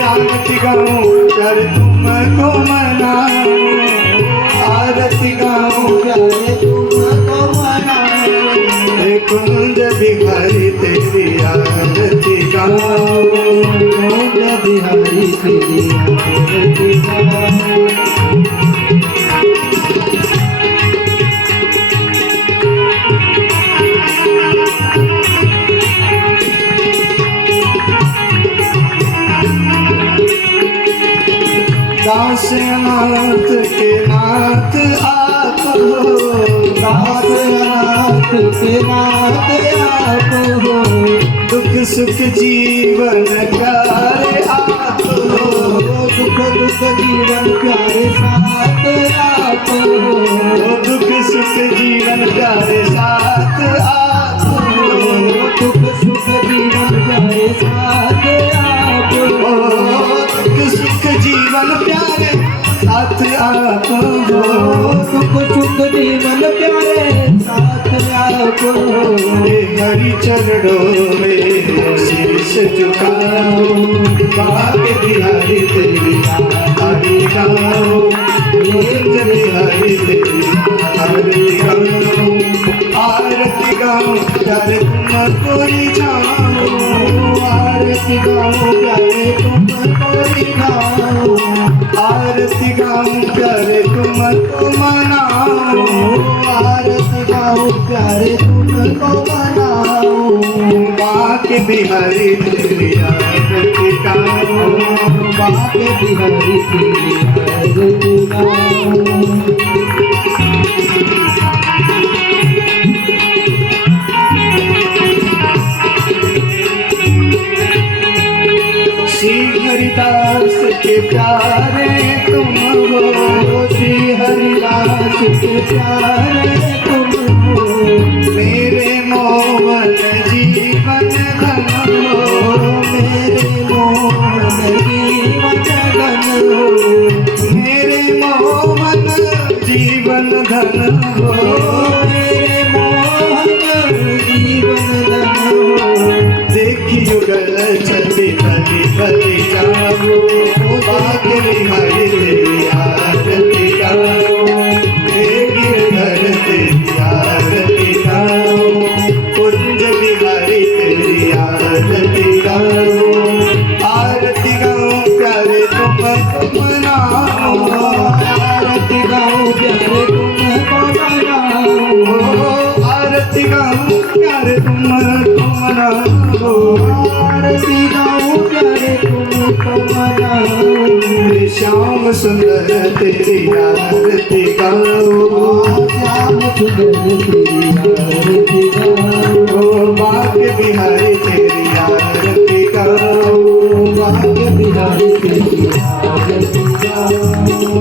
आरती गाऊं प्यारे तुमको मनाऊं, आरती गाऊं प्यारे तुमको मनाऊं, कुंज बिहारी तेरी आरती गाऊं, कुंज बिहारी तेरी आरती गाऊं। दास अनाथ के नाथ आप हो, दास अनाथ के नाथ आप हो, दुख सुख जीवन प्यारे आप हो, दुख दुख जीवन प्यारे साथ आप हो, दुख सुख जीवन प्यारे साथ आप हो, दुख सुख जीवन प्यारे साथ आप हो, दुख सुख जीवन प्यारे साथ आप हो, दुख सुख जीवन प्यारे साथ आप हो, हरि चरणों में शीश झुकाओ, बाके बिहारी तेरी आरती गाओ, कुंज बिहारी तेरी आरती गाओ, आरती गाओ प्यारे तुमको रिझाओ, आरती गाओ प्यारे तुमको रिझाओ, आरती गाऊं प्यारे तुमको मनाऊं, आरती गाऊं प्यारे तुमको मनाऊं, बाके बिहारी तेरी आरती गाऊं, बाके बिहारी तेरी आरती गाऊं। श्री हरिदास के प्यारे तुम हो, श्री हरिदास के प्यारे तुम हो, मेरे मोहन जीवन धन हो, मेरे मोहन जीवन धन हो, मेरे मोहन जीवन धन हो, मेरे मोहन जीवन धन हो, देखी युगल चली कली कली जाओ, बाके बिहारी तेरी आरती गाओ, गिरधर तेरी आरती गाओ, कुंज बिहारी तेरी आरती गाओ, आरती गाओ प्यारे तुमको मनाओ, आरती गाओ प्यारे तुमको मनाओ, आरती गाओ प्यारे तुमको मनाओ, आरती गाओ प्यारे तुमको मनाओ, श्याम सुंदर तेरी आरती गाओ, श्याम सुंदर तेरी आरती गाओ, बाके बिहारी तेरी आरती गाओ, बाके बिहारी तेरी आरती गाओ,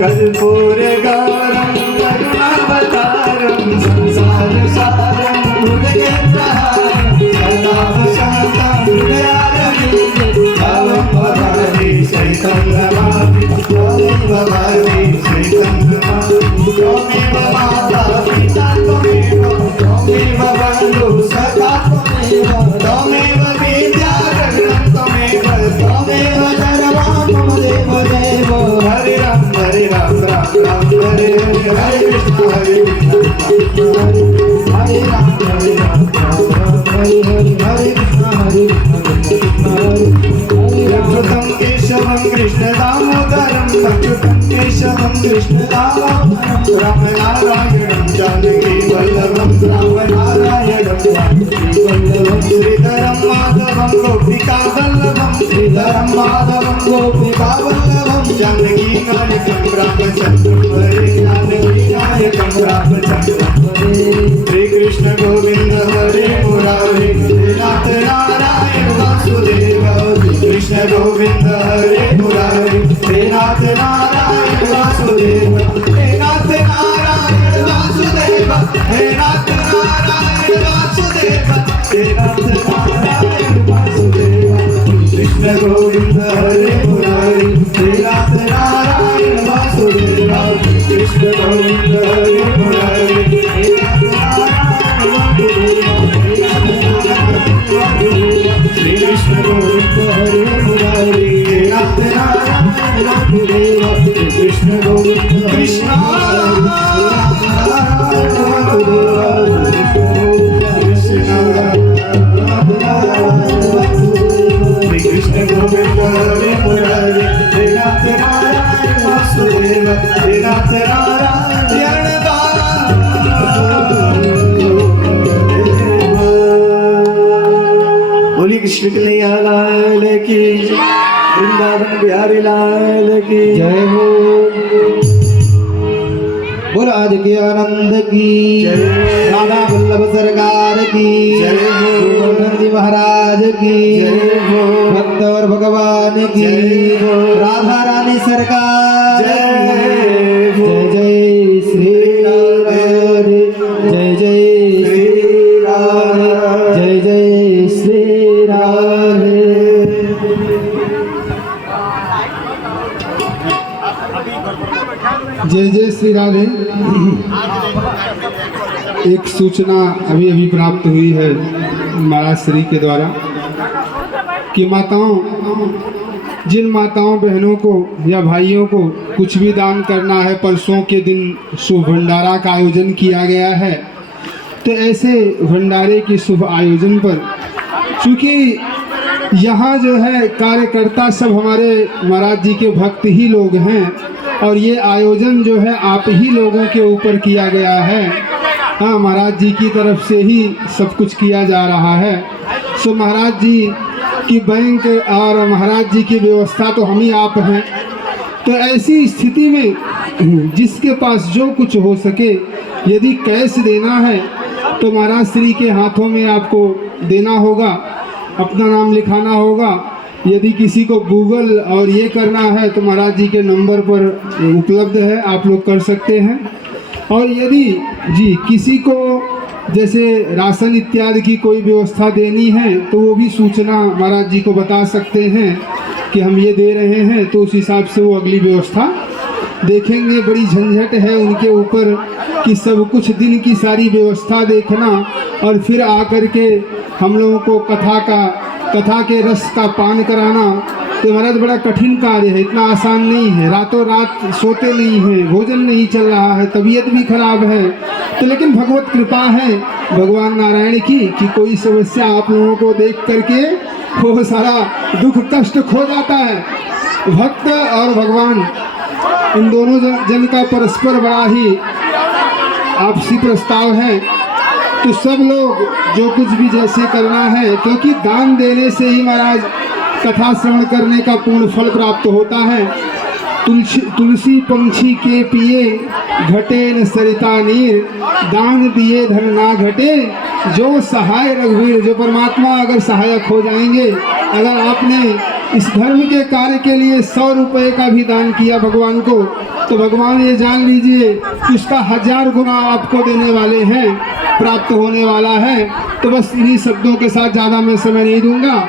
कर्पूर गौरम करुणावतारम संसार सारम हृदय सहारम सदा शांतं हृदयारविंदं भवानी सहितं नमामि, भवानी सहितं नमामि, त्वमेव माता कृष्ण दामोदरं राम नारायणं जानकी वल्लभं राम नारायणं जानकी वल्लभं श्रीधरं माधवं गोपिका वल्लभं श्रीधरं माधवं गोपिका वल्लभं जानकी नायकं रामचन्द्रं हरे जानकी नायकं रामचन्द्रं हरे श्री कृष्ण गोविंद हरे मुरारे नाथ नारायण वासुदेव कृष्ण गोविंद हरे मुरारे नाथ नारायण वासुदेव नाथ नारायण वासुदेव नाथ नारायण वासुदेव नाथ नारायण वासुदेव कृष्ण गोविंद हरे मुरारे नाथ नारायण वासुदेव कृष्ण गोविंद हरे मुरारे नाथ नारायण वासुदेव श्री कृष्ण गोविंद हरे मुरारे नाथ नारायण वासुदेव कृष्ण गोविंद कृष्ण कृष्ण गोविंद हरे मुरारे नाथ नारायण वासुदेव नाथ नारायण बोली कृष्ण कन्हैया लाल की वृंदावन बिहारी लाल की जय हो। बोल आज के आनंद की जय। राधा वल्लभ सरकार की जय हो। गोवर्धन जी महाराज की जय हो। भक्त और भगवान की जय हो। राधा रानी सरकार जय की। हो। जय जय श्री राधे जय जय श्री राधे जय जय श्री राधे। जय जय श्री राधे। एक सूचना अभी अभी प्राप्त हुई है महाराज श्री के द्वारा कि जिन माताओं बहनों को या भाइयों को कुछ भी दान करना है, परसों के दिन शुभ भंडारा का आयोजन किया गया है। तो ऐसे भंडारे के शुभ आयोजन पर चूँकि यहाँ जो है कार्यकर्ता सब हमारे महाराज जी के भक्त ही लोग हैं और ये आयोजन जो है आप ही लोगों के ऊपर किया गया है। हाँ, महाराज जी की तरफ से ही सब कुछ किया जा रहा है। सो महाराज जी की बैंक और महाराज जी की व्यवस्था तो हम ही आप हैं। तो ऐसी स्थिति में जिसके पास जो कुछ हो सके, यदि कैश देना है तो महाराज श्री के हाथों में आपको देना होगा, अपना नाम लिखाना होगा। यदि किसी को गूगल और ये करना है तो महाराज जी के नंबर पर उपलब्ध है, आप लोग कर सकते हैं। और यदि जी किसी को जैसे राशन इत्यादि की कोई व्यवस्था देनी है तो वो भी सूचना महाराज जी को बता सकते हैं कि हम ये दे रहे हैं, तो उस हिसाब से वो अगली व्यवस्था देखेंगे। बड़ी झंझट है उनके ऊपर कि सब कुछ दिन की सारी व्यवस्था देखना और फिर आकर के हम लोगों को कथा के रस का पान कराना। तो महाराज बड़ा कठिन कार्य है, इतना आसान नहीं है। रातों रात सोते नहीं हैं, भोजन नहीं चल रहा है, तबीयत भी खराब है। तो लेकिन भगवत कृपा है भगवान नारायण की कि कोई समस्या आप लोगों को देख करके वो सारा दुख कष्ट खो जाता है। भक्त और भगवान इन दोनों जन का परस्पर बड़ा ही आपसी प्रस्ताव है। तो सब लोग जो कुछ भी जैसे करना है, क्योंकि दान देने से ही महाराज कथा श्रवण करने का पूर्ण फल प्राप्त होता है। तुलसी पंछी के पिए घटे न सरिता नीर, दान दिए धन ना घटे, जो सहाय रघुवीर। जो परमात्मा अगर सहायक हो जाएंगे, अगर आपने इस धर्म के कार्य के लिए 100 रुपये का भी दान किया भगवान को, तो भगवान ये जान लीजिए कि उसका 1000 गुना आपको देने वाले हैं, प्राप्त होने वाला है। तो बस इन्हीं शब्दों के साथ ज़्यादा मैं समय नहीं दूंगा।